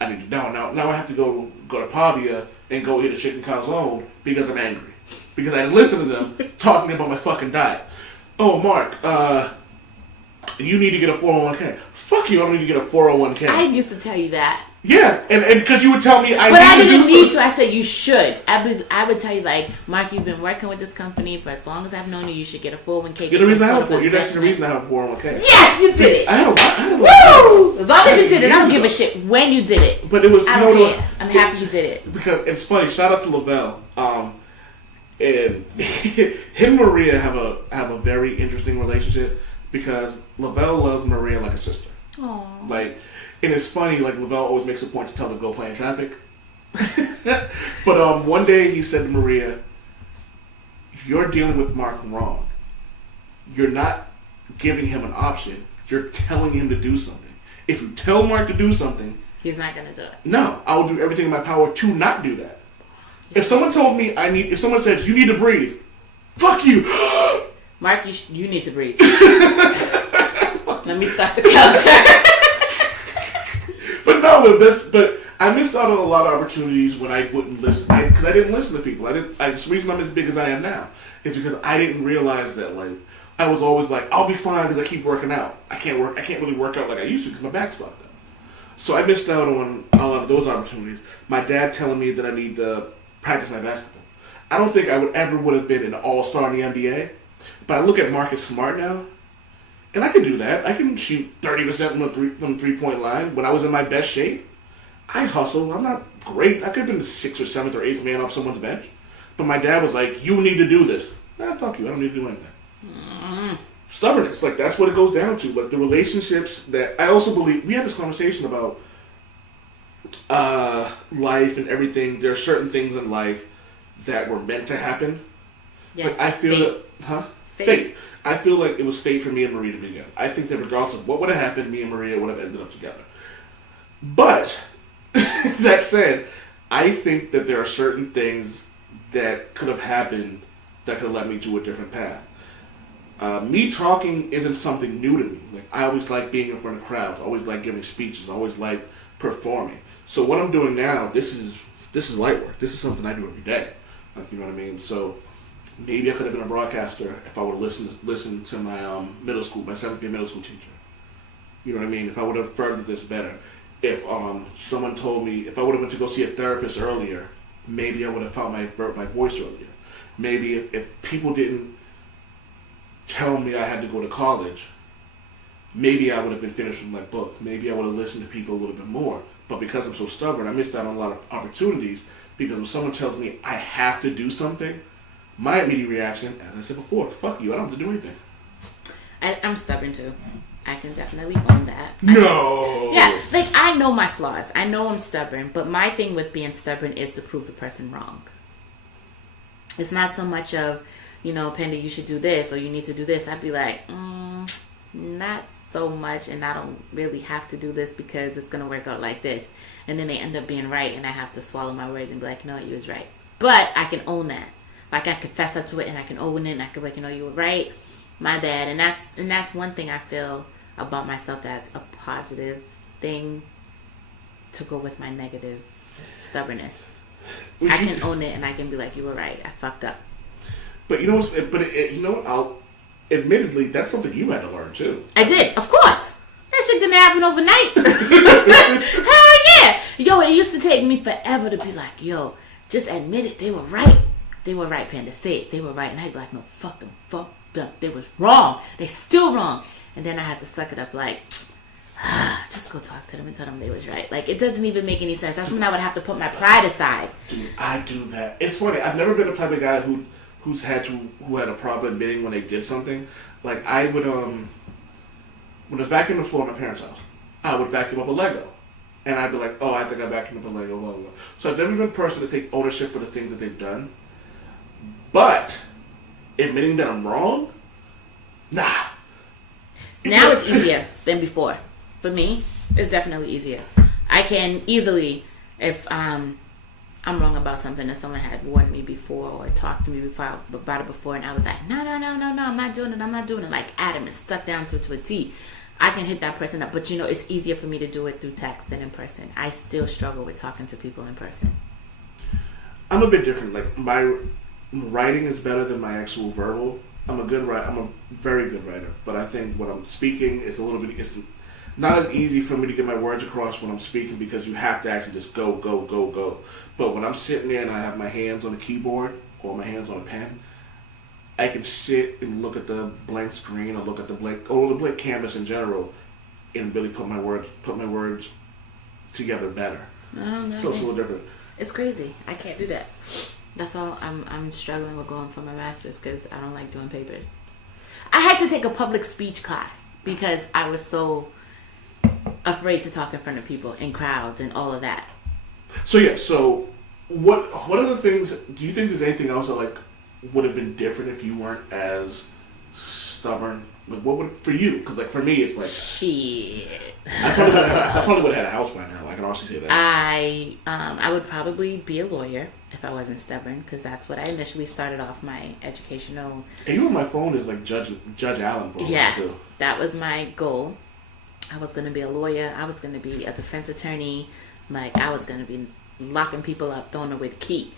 I need to now I have to go to Pavia and go eat a chicken calzone because I'm angry. Because I didn't listen to them talking about my fucking diet. Oh, Mark, you need to get a 401k. Fuck you, I don't need to get a 401k. I used to tell you that. Yeah, and because you would tell me I didn't need to. I said you should. I would tell you, like, Mark, you've been working with this company for as long as I've known you. You should get a 401k. You're the reason I have a 401k. You're the reason I have a 401k. Yes, you did it. I had a Woo! As long as you did it, I don't give a shit when you did it. But it was. I don't care. I'm happy you did it. Because it's funny. Shout out to Lavelle. And him and Maria have a very interesting relationship because Lavelle loves Maria like a sister. Aww. Like, and it's funny, like, Lavelle always makes a point to tell her to go play in traffic. But one day he said to Maria, you're dealing with Mark wrong. You're not giving him an option. You're telling him to do something. If you tell Mark to do something, he's not gonna do it. No, I will do everything in my power to not do that. If someone told me if someone says you need to breathe, fuck you. Mark, you need to breathe. Let me stop the counter. But I missed out on a lot of opportunities when I wouldn't listen, because I didn't listen to people. The reason I'm as big as I am now is because I didn't realize that, like, I was always like, I'll be fine because I keep working out. I can't really work out like I used to because my back's fucked up. So I missed out on a lot of those opportunities. My dad telling me that I need to practice my basketball. I don't think I would have been an all-star in the NBA, but I look at Marcus Smart now, and I can do that. I can shoot 30% from the three-point line. When I was in my best shape, I hustle. I'm not great. I could have been the 6th or 7th or 8th man off someone's bench. But my dad was like, you need to do this. Nah, fuck you. I don't need to do anything. Stubbornness. Like, that's what it goes down to. Like, the relationships that... I also believe... We had this conversation about life and everything. There are certain things in life that were meant to happen. Yes. But I feel that... Fate. I feel like it was fate for me and Maria to be together. I think that regardless of what would have happened, me and Maria would have ended up together. But, that said, I think that there are certain things that could have happened that could have led me to a different path. Me talking isn't something new to me. Like, I always like being in front of crowds. I always like giving speeches. I always like performing. So what I'm doing now, this is light work. This is something I do every day. Like, you know what I mean? So maybe I could have been a broadcaster if I would have listened to my my 7th grade middle school teacher. You know what I mean? If I would have furthered this better. If someone told me, if I would have went to go see a therapist earlier, maybe I would have found my voice earlier. Maybe if people didn't tell me I had to go to college, maybe I would have been finished with my book. Maybe I would have listened to people a little bit more. But because I'm so stubborn, I missed out on a lot of opportunities, because when someone tells me I have to do something, my immediate reaction, as I said before, fuck you, I don't have to do anything. I'm stubborn too. I can definitely own that. No! Yeah, like, I know my flaws. I know I'm stubborn, but my thing with being stubborn is to prove the person wrong. It's not so much of, Panda, you should do this, or you need to do this. I'd be like, not so much, and I don't really have to do this because it's going to work out like this. And then they end up being right, and I have to swallow my words and be like, no, you was right. But I can own that. Like, I can fess up to it, and I can own it, and I can be like, you were right, my bad. And that's one thing I feel about myself that's a positive thing to go with my negative stubbornness. I can own it, and I can be like, you were right, I fucked up. But admittedly, that's something you had to learn too. I did, of course. That shit didn't happen overnight. Hell yeah. Yo, it used to take me forever to be like, just admit it, they were right. They were right, Panda. Say it, they were right. And I'd be like, no, fuck them, fucked up. They was wrong. They still wrong. And then I had to suck it up like, just go talk to them and tell them they was right. Like, it doesn't even make any sense. That's when I would have to put my pride aside. Dude, I do that. It's funny. I've never been the type of guy who had a problem admitting when they did something. Like, I would when I was vacuuming the floor in my parents' house, I would vacuum up a Lego. And I'd be like, oh, I think I vacuumed up a Lego, blah, blah, blah. So I've never been a person to take ownership for the things that they've done. But admitting that I'm wrong? Nah. Now it's easier than before. For me, it's definitely easier. I can easily, if I'm wrong about something that someone had warned me before or talked to me about it before, and I was like, no, I'm not doing it, like adamant, stuck down to a T. I can hit that person up, but it's easier for me to do it through text than in person. I still struggle with talking to people in person. I'm a bit different. Like, my writing is better than my actual verbal. I'm a very good writer, but I think when I'm speaking, it's not as easy for me to get my words across when I'm speaking, because you have to actually just go. But when I'm sitting there and I have my hands on the keyboard or my hands on a pen, I can sit and look at the blank screen or look at the blank canvas in general, and really put my words together better. So it's a little different. It's crazy. I can't do that. That's why I'm struggling with going for my master's, because I don't like doing papers. I had to take a public speech class because I was so afraid to talk in front of people in crowds and all of that. So yeah, so what other things do you think there's anything else that like would have been different if you weren't as stubborn? Like what would for you? Because like for me, it's like shit. I probably would have had a house by now. I can honestly say that. I would probably be a lawyer if I wasn't stubborn, because that's what I initially started off my educational. And you on my phone is like Judge Allen for yeah, too. That was my goal. I was gonna be a lawyer. I was gonna be a defense attorney. Like I was gonna be locking people up, throwing away the key.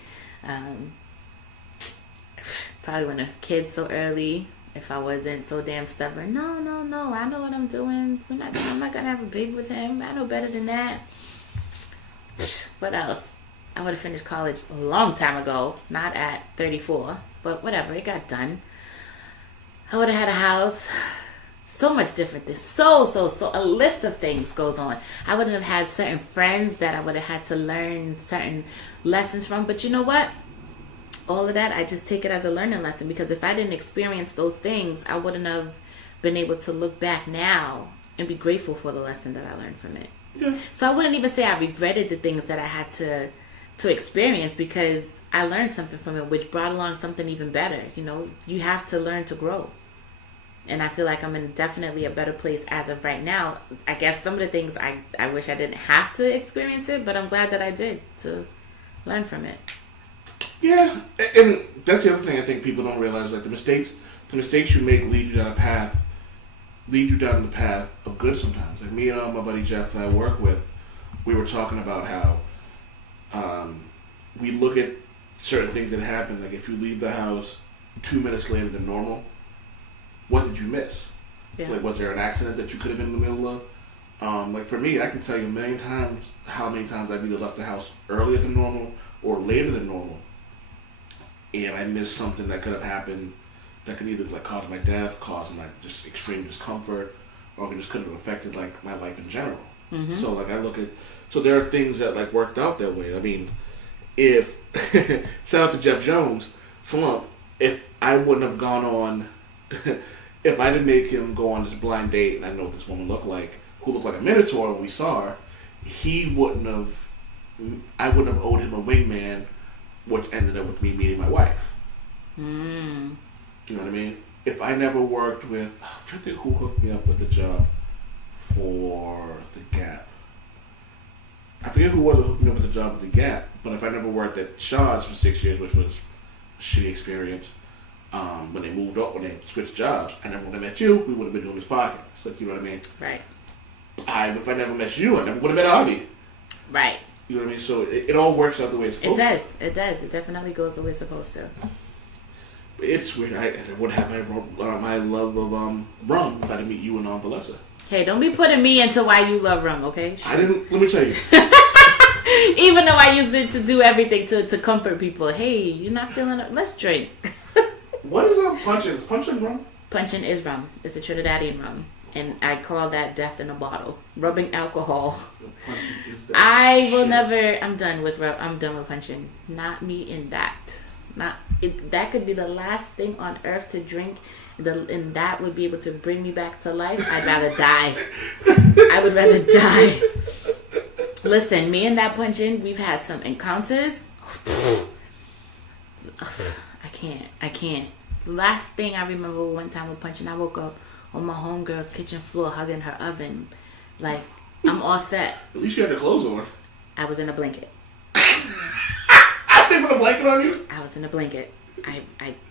Probably wouldn't have kids so early if I wasn't so damn stubborn. No. I know what I'm doing. I'm not gonna have a baby with him. I know better than that. What else? I would have finished college a long time ago. Not at 34, but whatever. It got done. I would have had a house. So much different. There's so a list of things goes on. I wouldn't have had certain friends that I would have had to learn certain lessons from. But you know what? All of that, I just take it as a learning lesson, because if I didn't experience those things, I wouldn't have been able to look back now and be grateful for the lesson that I learned from it. Yeah. So I wouldn't even say I regretted the things that I had to experience, because I learned something from it, which brought along something even better. You know, you have to learn to grow. And I feel like I'm in definitely a better place as of right now. I guess some of the things I wish I didn't have to experience it, but I'm glad that I did to learn from it. Yeah, and that's the other thing I think people don't realize. Like the mistakes you make lead you down the path of good sometimes. Like me and my buddy Jeff that I work with, we were talking about how we look at certain things that happen. Like if you leave the house 2 minutes later than normal, what did you miss? Yeah. Like was there an accident that you could have been in the middle of? Like for me, I can tell you a million times how many times I've either left the house earlier than normal or later than normal, and I missed something that could have happened that could either like cause my death, cause my just extreme discomfort, or it just could have affected like my life in general. Mm-hmm. So like so there are things that like worked out that way. I mean, if shout out to Jeff Jones, Slump, if I wouldn't have gone on, if I didn't make him go on this blind date and I know what this woman looked like, who looked like a minotaur when we saw her, I wouldn't have owed him a wingman, which ended up with me meeting my wife. Mm. You know what I mean? If I never worked with, I'm trying to think who hooked me up with the job for the Gap. I forget who was who hooked me up with the job with the Gap, but if I never worked at Shaw's for 6 years, which was a shitty experience, when they moved up, when they switched jobs, I never would have met you, we would have been doing this podcast. So, you know what I mean? Right. If I never met you, I never would have met Avi. Right. You know what I mean? So it all works out the way it's supposed to. It does. It definitely goes the way it's supposed to. It's weird. I would have my love of rum if I didn't meet you and Vanessa. Hey, don't be putting me into why you love rum, okay? I didn't. Let me tell you. Even though I use it to do everything to comfort people. Hey, you're not feeling it? Let's drink. What is punching? Is punching rum? Punching is rum. It's a Trinidadian rum. And I call that death in a bottle. Rubbing alcohol. I will never. I'm done with punching. Not me in that. That could be the last thing on earth to drink, and that would be able to bring me back to life. I'd rather die. I would rather die. Listen, me and that punching, we've had some encounters. I can't. The last thing I remember one time with punching, I woke up on my homegirl's kitchen floor hugging her oven. Like, I'm all set. At least you had the clothes on. I was in a blanket. They put a blanket on you? I was in a blanket.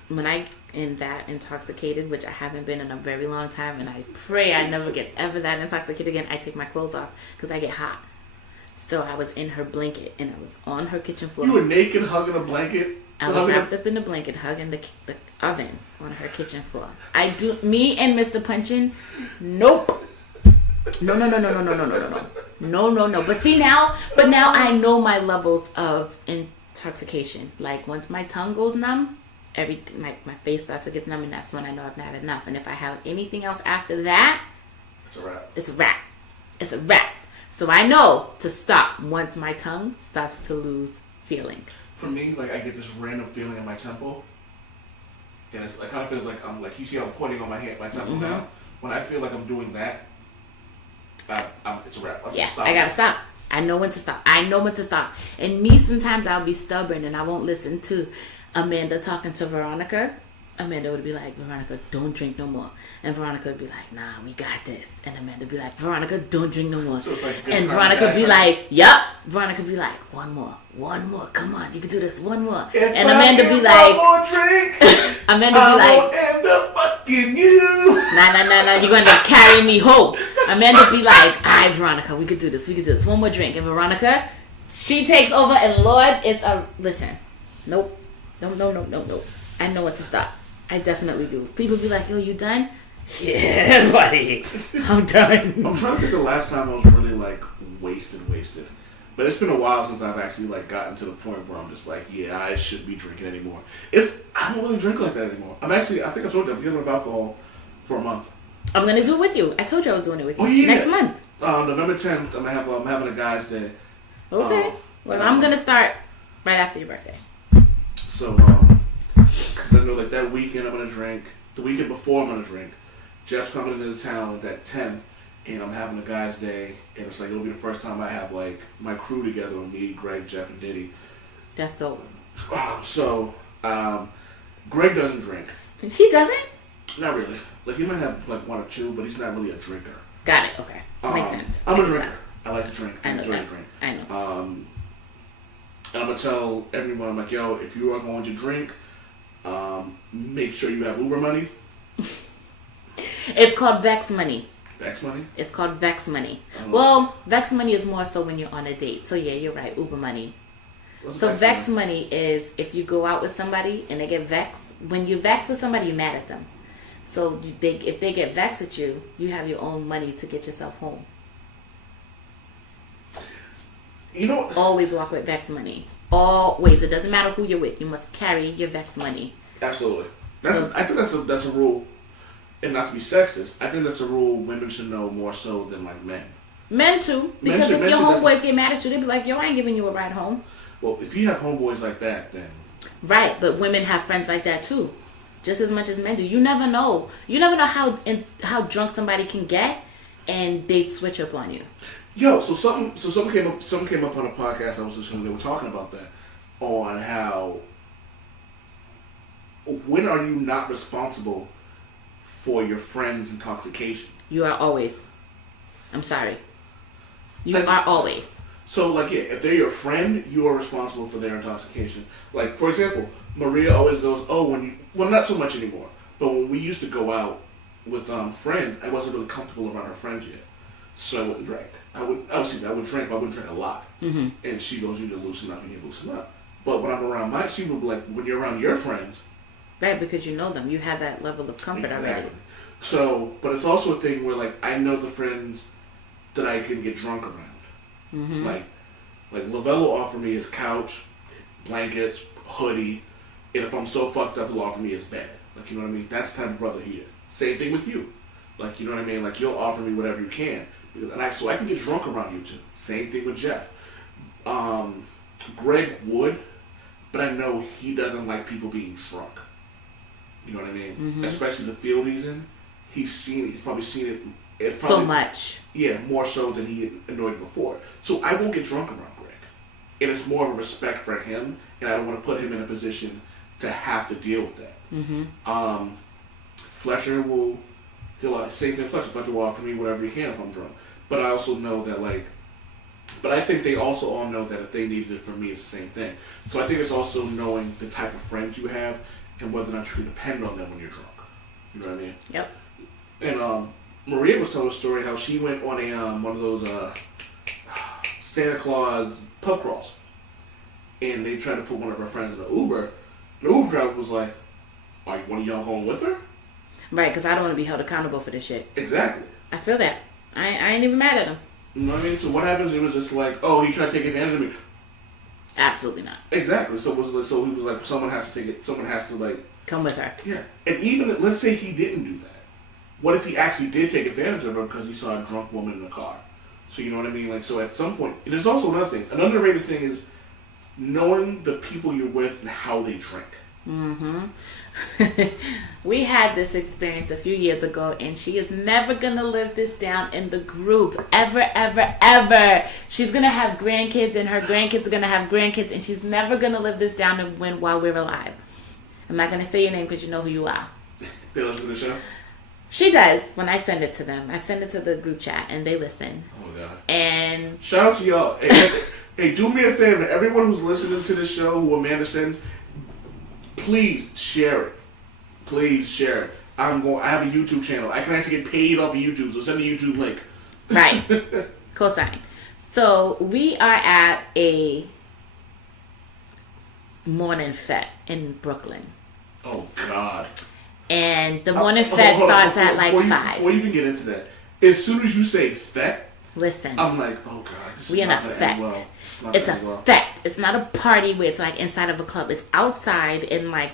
When I am that intoxicated, which I haven't been in a very long time, and I pray I never get ever that intoxicated again, I take my clothes off because I get hot. So I was in her blanket, and I was on her kitchen floor. You were naked hugging a blanket? I was wrapped up in the blanket, hugging the oven on her kitchen floor. Me and Mr. Punchin, nope. No. But now I know my levels of intoxication. Like once my tongue goes numb, everything, my face starts to get numb, and that's when I know I've not had enough. And if I have anything else after that, it's a wrap. So I know to stop once my tongue starts to lose feeling. For me, like I get this random feeling in my temple, and it's, I kind of feel like I'm like, you see, I'm pointing on my hand, my temple down. When I feel like I'm doing that, it's a wrap. I gotta stop. I know when to stop. And me, sometimes I'll be stubborn and I won't listen to Amanda talking to Veronica. Amanda would be like, Veronica, don't drink no more. And Veronica would be like, nah, we got this. And Amanda would be like, Veronica, don't drink no more. So it's like and Veronica would be like, yup. Veronica would be like, one more, come on, you can do this, one more. If and Amanda would be like, one more drink, Amanda would be like, I'm gonna end up fucking you. Nah, you're going to carry me home. Amanda would be like, all right, Veronica, we could do this, one more drink. And Veronica, she takes over, and Lord, it's a, listen, nope. No. I know when to stop. I definitely do. People be like, yo, you done? Yeah, buddy. I'm done. I'm trying to think the last time I was really like wasted. But it's been a while since I've actually like gotten to the point where I'm just like, yeah, I shouldn't be drinking anymore. I don't really drink like that anymore. I think I told you I'm giving up alcohol for a month. I'm gonna do it with you. I told you I was doing it with you. Oh, yeah. Next month. November 10th, I'm having a guy's day. Okay. Well, I'm gonna start right after your birthday. So, because I know like that weekend I'm gonna drink. The weekend before I'm gonna drink. Jeff's coming into town that 10th, and I'm having a guy's day, and it's like it'll be the first time I have like my crew together with me, Greg, Jeff, and Diddy. That's dope. So, Greg doesn't drink. He doesn't? Not really. Like he might have like one or two, but he's not really a drinker. Got it. Okay, makes sense. I'm a drinker. I like to drink. I enjoy to drink. I know. And I'm gonna tell everyone, I'm like, yo, if you are going to drink, make sure you have Uber money. It's called Becks Money. Becks Money? It's called Becks Money. Well, Becks Money is more so when you're on a date. So yeah, you're right. Uber money. What's So Becks money is if you go out with somebody and they get vexed. When you vex with somebody, you're mad at them. So if they get vexed at you, you have your own money to get yourself home. You know, Always walk with Becks Money. Always. It doesn't matter who you're with. You must carry your Becks Money. absolutely. I think that's a rule, and not to be sexist. I think that's a rule women should know more so than like men. Men too, because if your homeboys get mad at you, they be like, "Yo, I ain't giving you a ride home." Well, if you have homeboys like that, then right. But women have friends like that too, just as much as men do. You never know. You never know how drunk somebody can get, and they switch up on you. yo, something came up on a podcast I was listening to. They were talking about that on how when are you not responsible for your friend's intoxication? You are always. I'm sorry. You are always. So, like, yeah, if they're your friend, you are responsible for their intoxication. Like, for example, Maria always goes, well, not so much anymore, but when we used to go out with friends, I wasn't really comfortable around her friends yet, so I wouldn't drink. I would drink, but I wouldn't drink a lot. Mm-hmm. And she goes, you need to loosen up, But when I'm around Mike, she would be like, when you're around your friends. Right, because you know them. You have that level of comfort already. So, but it's also a thing where, like, I know the friends that I can get drunk around. Mm-hmm. Like Lavello offered me his couch, blankets, hoodie, and if I'm so fucked up, he'll offer me his bed. Like, you know what I mean? That's the type of brother he is. Same thing with you. Like, you know what I mean? Like, you'll offer me whatever you can. So I can get drunk around you too. Same thing with Jeff. Greg would, but I know he doesn't like people being drunk. You know what I mean? Mm-hmm. Especially the field he's in. He's probably seen it. So much. Yeah, more so than he annoyed before. So I won't get drunk around Greg. And it's more of a respect for him, and I don't want to put him in a position to have to deal with that. Mm-hmm. Fletcher same thing. Fletcher will offer me whatever he can if I'm drunk. But I also know that, but I think they also all know that if they needed it from me, it's the same thing. So I think it's also knowing the type of friends you have and whether or not you can depend on them when you're drunk. You know what I mean? Yep. And Maria was telling a story how she went on one of those Santa Claus pub crawls, and they tried to put one of her friends in an Uber. The Uber driver was like, "Are one of y'all going with her?" Right, because I don't want to be held accountable for this shit. Exactly. I feel that. I ain't even mad at him. You know what I mean? So what happens? It was just like, "Oh, he tried to take advantage of me." Absolutely not. Exactly. So it was like, so he was like, someone has to take it. Someone has to like come with her. Yeah. And even let's say he didn't do that. What if he actually did take advantage of her because he saw a drunk woman in the car? So you know what I mean? Like, so at some point, there's also another thing. An underrated thing is knowing the people you're with and how they drink. We had this experience a few years ago, and she is never gonna live this down in the group, ever, ever, ever. She's gonna have grandkids, and her grandkids are gonna have grandkids, and she's never gonna live this down and win while we're alive. I'm not gonna say your name because you know who you are. They listen to the show? She does. When I send it to them, I send it to the group chat, and they listen. Oh God! And shout out to y'all. Hey, do me a favor. Everyone who's listening to this show, who Amanda sends, please share it. Please share it. I have a YouTube channel. I can actually get paid off of YouTube, so send me a YouTube link. Right. Cosign. So we are at a morning fete in Brooklyn. Oh God. And the morning fete starts at like 5. Before you even get into that, as soon as you say fete, listen, I'm like, oh God, this we is in not a gonna fete. end well. It's a fete. It's not a party where it's like inside of a club. It's outside in like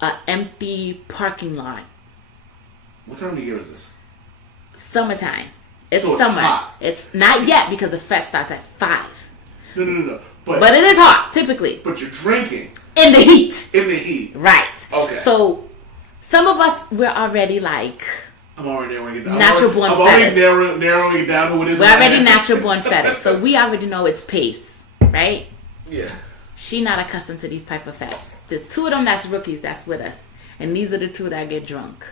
an empty parking lot. What time of the year is this? Summertime. It's so summer. Hot. It's not yet because the fete starts at 5. No. But it is hot, typically. But you're drinking. In the heat. In the heat. Right. Okay. So some of us, we're already like... I'm already narrowing it down. Natural born I'm already fetus. narrowing it down to what it is. We're already natural born fetus. So we already know its pace. Right? Yeah. She not accustomed to these type of fetes. There's 2 of them that's rookies that's with us. And these are the 2 that get drunk.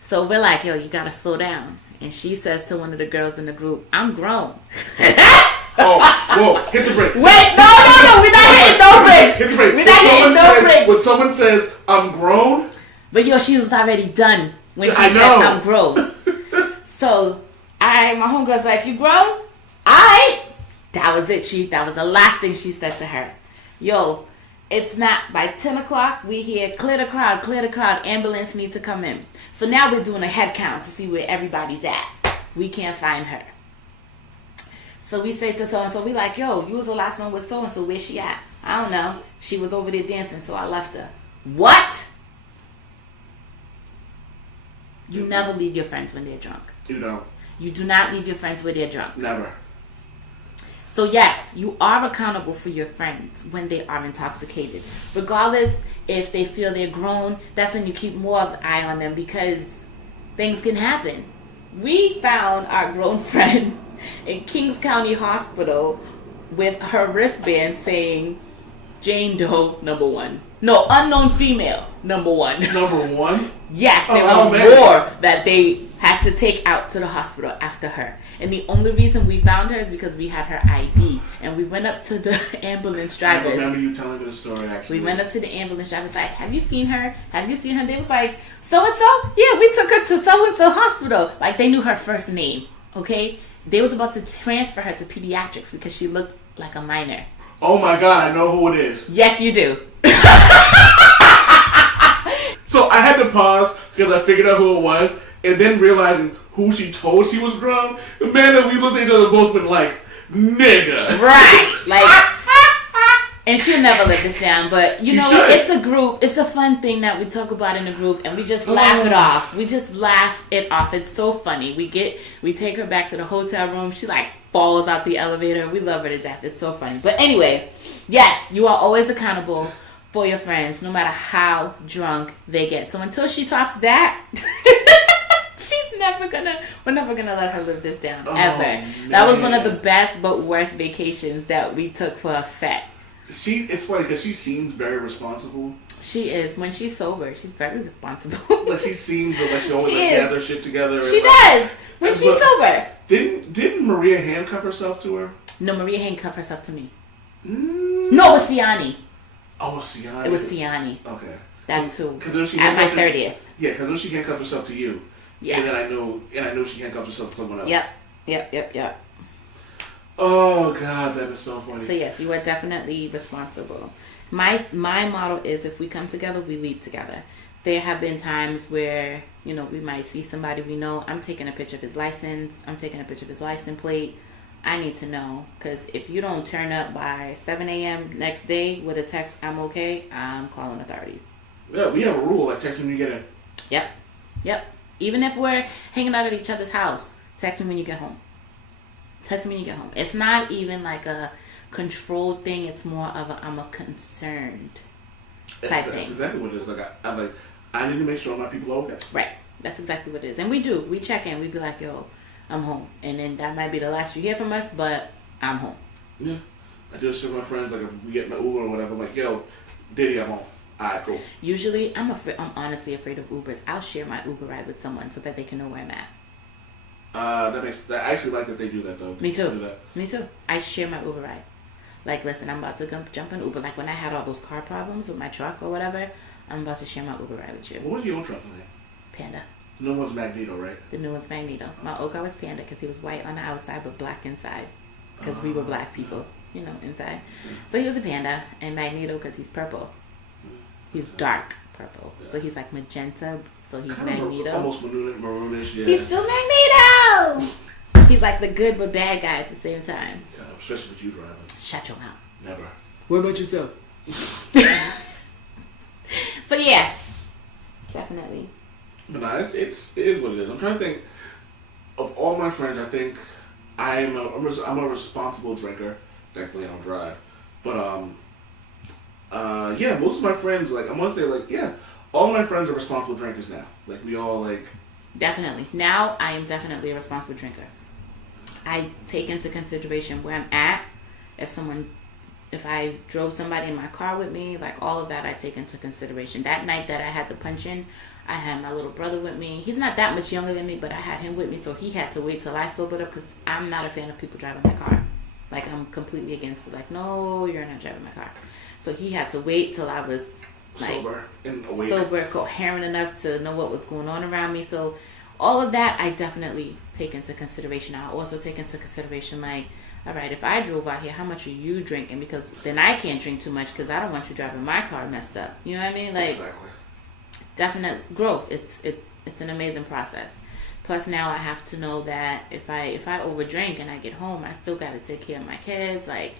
So we're like, yo, you gotta slow down. And she says to one of the girls in the group, I'm grown. Whoa, hit the brake. Wait, no, we're not hitting no brakes. Hit the brake. We're not hitting no brakes. When someone says, I'm grown. But yo, she was already done when she said, I'm grown. So, my homegirl's like, you grown? Alright. That was it. That was the last thing she said to her. Yo, it's not by 10 o'clock. We hear clear the crowd. Ambulance need to come in. So now we're doing a head count to see where everybody's at. We can't find her. So we say to so-and-so, we like, yo, you was the last one with so-and-so. Where's she at? I don't know. She was over there dancing, so I left her. What? You never leave your friends when they're drunk. You don't. You do not leave your friends when they're drunk. Never. So yes, you are accountable for your friends when they are intoxicated. Regardless if they feel they're grown, that's when you keep more of an eye on them because things can happen. We found our grown friend in Kings County Hospital with her wristband saying Jane Doe #1. No, unknown female #1. #1? Yes, there Oh, were man. more that they had to take out to the hospital after her. And the only reason we found her is because we had her ID. And we went up to the ambulance I drivers. remember you telling me the story, actually. We went up to the ambulance drivers like, have you seen her? Have you seen her? They was like, so-and-so? Yeah, we took her to so-and-so hospital. Like, they knew her first name, okay? They was about to transfer her to pediatrics because she looked like a minor. Oh my God, I know who it is. Yes, you do. So I had to pause because I figured out who it was, and then realizing who she told she was grown, the man that we looked at each other both been like, nigga. Right. Like, and she'll never let this down, but you She know, should. it's a group, it's a fun thing that we talk about in the group, and we just laugh it off. We just laugh it off. It's so funny. We take her back to the hotel room. She like falls out the elevator, and we love her to death. It's so funny. But anyway, yes, you are always accountable for your friends, no matter how drunk they get. So until she tops that, we're never gonna let her live this down, ever. Man. That was one of the best but worst vacations that we took for a fete. It's funny because she seems very responsible. She is. When she's sober, she's very responsible. Like she seems like she always She like, is. has her shit together. She and, like, does. When and she's look, sober. Didn't Maria handcuff herself to her? No, Maria handcuffed herself to me. Mm. No, it was Siani. Oh, it was Siani. It was Siani. Okay. That's who. 'Cause then she At my handcuffed her- 30th. Yeah, because then she handcuffed herself to you. Yeah. And then I know she handcuffed herself to someone else. Yep. Oh God, that is so funny. So yes, you are definitely responsible. My motto is if we come together, we leave together. There have been times where, you know, we might see somebody we know. I'm taking a picture of his license. I'm taking a picture of his license plate. I need to know. Because if you don't turn up by 7 a.m. next day with a text, I'm okay, I'm calling authorities. Yeah, we have a rule like text when you get in. Yep. Even if we're hanging out at each other's house, text me when you get home. It's not even like a controlled thing. It's more of I'm concerned. Type That's thing. exactly what it is. I need to make sure my people are okay. Right. That's exactly what it is. And we do. We check in. We be like, yo, I'm home. And then that might be the last you hear from us, but I'm home. Yeah. I do this with my friends. Like, if we get in the Uber or whatever, I'm like, yo, Diddy, I'm home. All right, cool. Usually, I'm honestly afraid of Ubers. I'll share my Uber ride with someone so that they can know where I'm at. I actually like that they do that, though. Me too. Do that. Me too. I share my Uber ride. Like, listen, I'm about to jump in Uber. Like, when I had all those car problems with my truck or whatever, I'm about to share my Uber ride with you. What was your own truck name? Panda. No one's Magneto, right? The new one's Magneto. My old guy was Panda because he was white on the outside but black inside. Because we were black people, you know, inside. So he was a Panda. And Magneto because he's purple. He's dark purple. So he's like magenta. So he's Kind of Magneto. almost maroonish, yeah. He's still Magneto! He's like the good but bad guy at the same time. God, especially with you driving. Shut your mouth. Never. What about yourself? So yeah. Definitely. But nah, it is what it is. I'm trying to think. Of all my friends, I think I'm a responsible drinker. Thankfully, I don't drive. But yeah, most of my friends, like, I'm gonna say, like, yeah, all my friends are responsible drinkers now. Like, we all, like... Definitely. Now, I am definitely a responsible drinker. I take into consideration where I'm at. If I drove somebody in my car with me, like, all of that I take into consideration. That night that I had to punch in, I had my little brother with me. He's not that much younger than me, but I had him with me, so he had to wait till I sobered up because I'm not a fan of people driving my car. Like, I'm completely against it. Like, no, you're not driving my car. So he had to wait till I was like sober, coherent enough to know what was going on around me. So all of that I definitely take into consideration. I also take into consideration, like, all right, if I drove out here, how much are you drinking? Because then I can't drink too much because I don't want you driving my car messed up. You know what I mean? Like, Exactly. definite growth. It's an amazing process. Plus now I have to know that if I overdrink and I get home, I still got to take care of my kids. Like,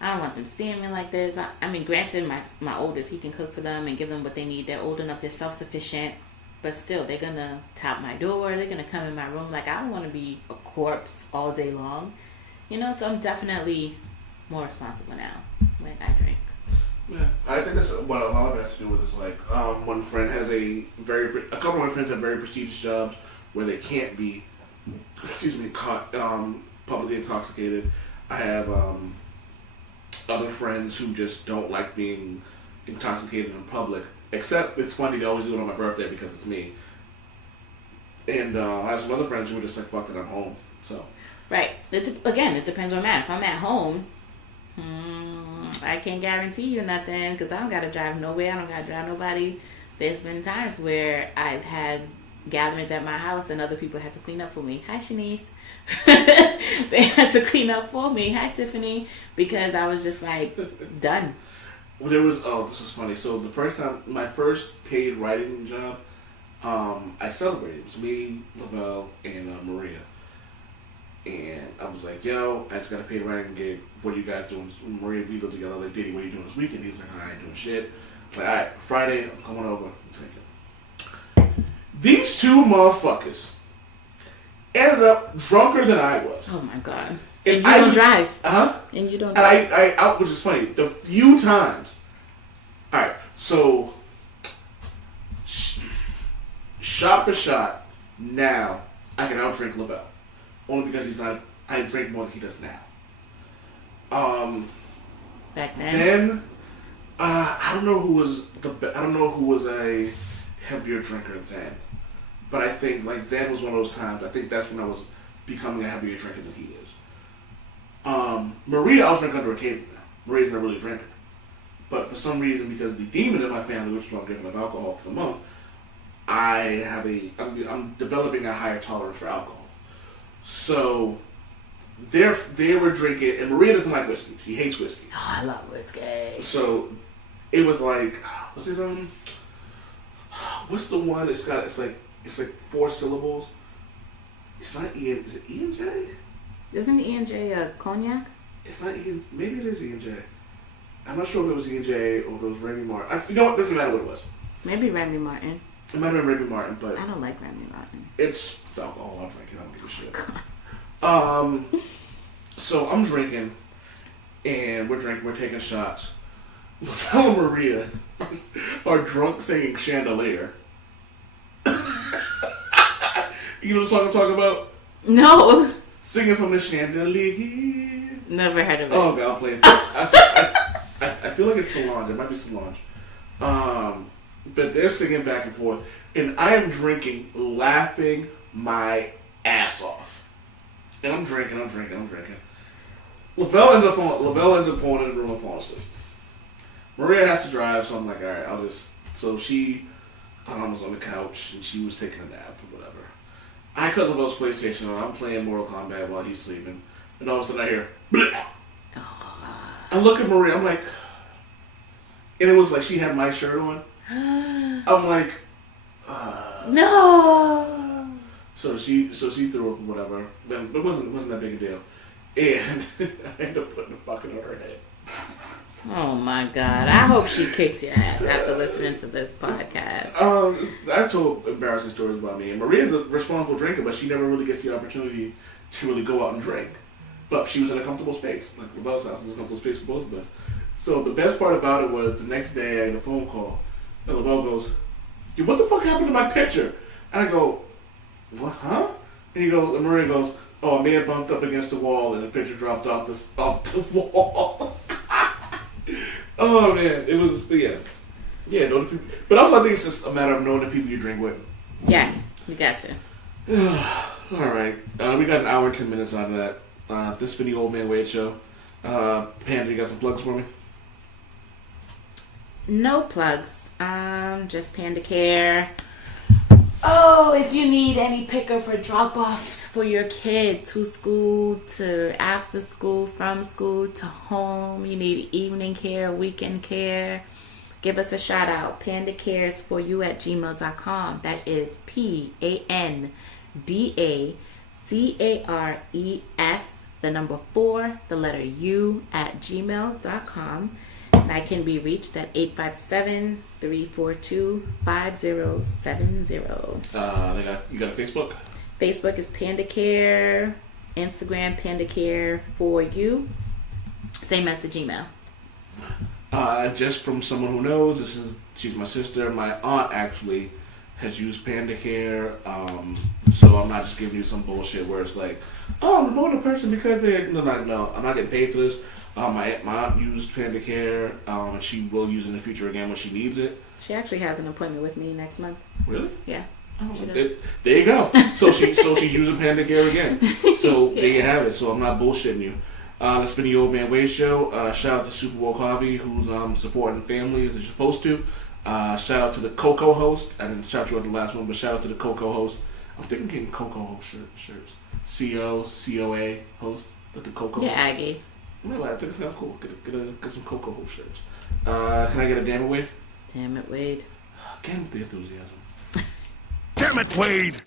I don't want them seeing me like this. I mean, granted, my oldest, he can cook for them and give them what they need. They're old enough, they're self-sufficient. But still, they're going to tap my door. They're going to come in my room. Like, I don't want to be a corpse all day long. You know, so I'm definitely more responsible now when I drink. Yeah, I think that's what a lot of it has to do with is, like, one friend has a couple of my friends have very prestigious jobs where they can't be, caught publicly intoxicated. I have other friends who just don't like being intoxicated in public. Except it's funny, they always do it on my birthday because it's me. And I have some other friends who are just like, fuck it, I'm home. So. Right. It depends where I'm at. If I'm at home, I can't guarantee you nothing because I don't got to drive nowhere. I don't got to drive nobody. There's been times where I've had gatherings at my house and other people had to clean up for me. Hi, Shanice. They had to clean up for me. Hi, Tiffany. Because I was just like, done. Well, this is funny. So the first time, my first paid writing job, I celebrated. It was me, Lavelle, and Maria. And I was like, yo, I just got a paid writing gig. What are you guys doing? Maria, we lived together. I was like, Diddy, what are you doing this weekend? He was like, I ain't doing shit. I was like, all right, Friday, I'm coming over. I'm drinking. These two motherfuckers ended up drunker than I was. Oh my God. And you don't drive. Huh? And you don't drive. drive. And which is funny, the few times. All right, so shot for shot, now I can outdrink Lavelle. Only because I drink more than he does now. Back then? I don't know who was a heavier drinker then. But I think, like, then was one of those times, I think that's when I was becoming a heavier drinker than he is. Maria, I'll drink under a table now. Maria's not really a drinker. But for some reason, because of the demon in my family, which is why I'm giving up alcohol for the month, I'm developing a higher tolerance for alcohol. So they were drinking, and Maria doesn't like whiskey. She hates whiskey. Oh, I love whiskey. So it was like, was it what's the one? It's like 4 syllables. It's not Ian. Is it E&J? Isn't E&J a cognac? It's not Ian. Maybe it is E&J. I'm not sure if it was E&J or if it was Remy Martin. You know what? Doesn't matter what it was. Maybe Remy Martin. It might have been Remy Martin, but I don't like Remy Martin. It's alcohol. I'll drink it. I don't give a shit. So I'm drinking, and we're taking shots, Lavelle and Maria are drunk singing Chandelier. You know the song I'm talking about? No. Singing from the Chandelier. Never heard of it. Oh, God, I'll play it. I feel like it's Solange. It might be Solange. But they're singing back and forth. And I am drinking, laughing my ass off. And I'm drinking. Lavelle ends up falling in his room and falling asleep. Maria has to drive, so I'm like, all right, I'll just... So she was on the couch, and she was taking a nap or whatever. I cut Lavelle's PlayStation on. I'm playing Mortal Kombat while he's sleeping. And all of a sudden I hear... Bleh. I look at Maria, I'm like... And it was like she had my shirt on. I'm like... No. So she threw up or whatever. Then it wasn't that big a deal. And I ended up putting a bucket on her head. Oh my God! I hope she kicks your ass after listening to this podcast. I told embarrassing stories about me. And Maria's a responsible drinker, but she never really gets the opportunity to really go out and drink. But she was in a comfortable space. Like Lavelle's house is a comfortable space for both of us. So the best part about it was the next day I had a phone call. And Lavelle goes, "Yo, what the fuck happened to my picture?" And I go, "What, huh?" And Maria goes, "Oh, I may have bumped up against the wall and the picture dropped off the wall." Oh man, it was, yeah, know the people. But also I think it's just a matter of knowing the people you drink with. Yes, you gotcha. All right, we got an hour and 10 minutes out of that. This has been the Old Man Wade Show. Panda, you got some plugs for me? No plugs. Just PandaCare. Oh, if you need any pickup or drop-offs for your kid to school, to after school, from school to home, you need evening care, weekend care, give us a shout out. PandaCaresForYou@gmail.com. That is PANDACARES, the number 4, the letter U @gmail.com. And I can be reached at 857-342-5070. You got a Facebook? Facebook is PandaCare. Instagram, PandaCare for you. Same as the Gmail. Just from someone who knows, she's my sister. My aunt actually has used PandaCare. So I'm not just giving you some bullshit where it's like, oh, I'm promoting a person because they're... No, I'm not getting paid for this. My aunt used PandaCare, and she will use it in the future again when she needs it. She actually has an appointment with me next month. Really? Yeah. Oh, there you go. So she's using PandaCare again. So there you have it. So I'm not bullshitting you. That's been the Old Man Wade Show. Shout out to Super Woke Harvey, who's supporting families as you're supposed to. Shout out to the Coco host. I didn't shout you out the last one, but shout out to the Coco host. I'm thinking getting Coco host shirts. COA host, but the Coco. Yeah, host. Aggie. No, I think it sounds cool. Get some Coco host shirts. Can I get a damn it, Wade? Damn it, Wade. Damn it, the enthusiasm. Damn it, Wade!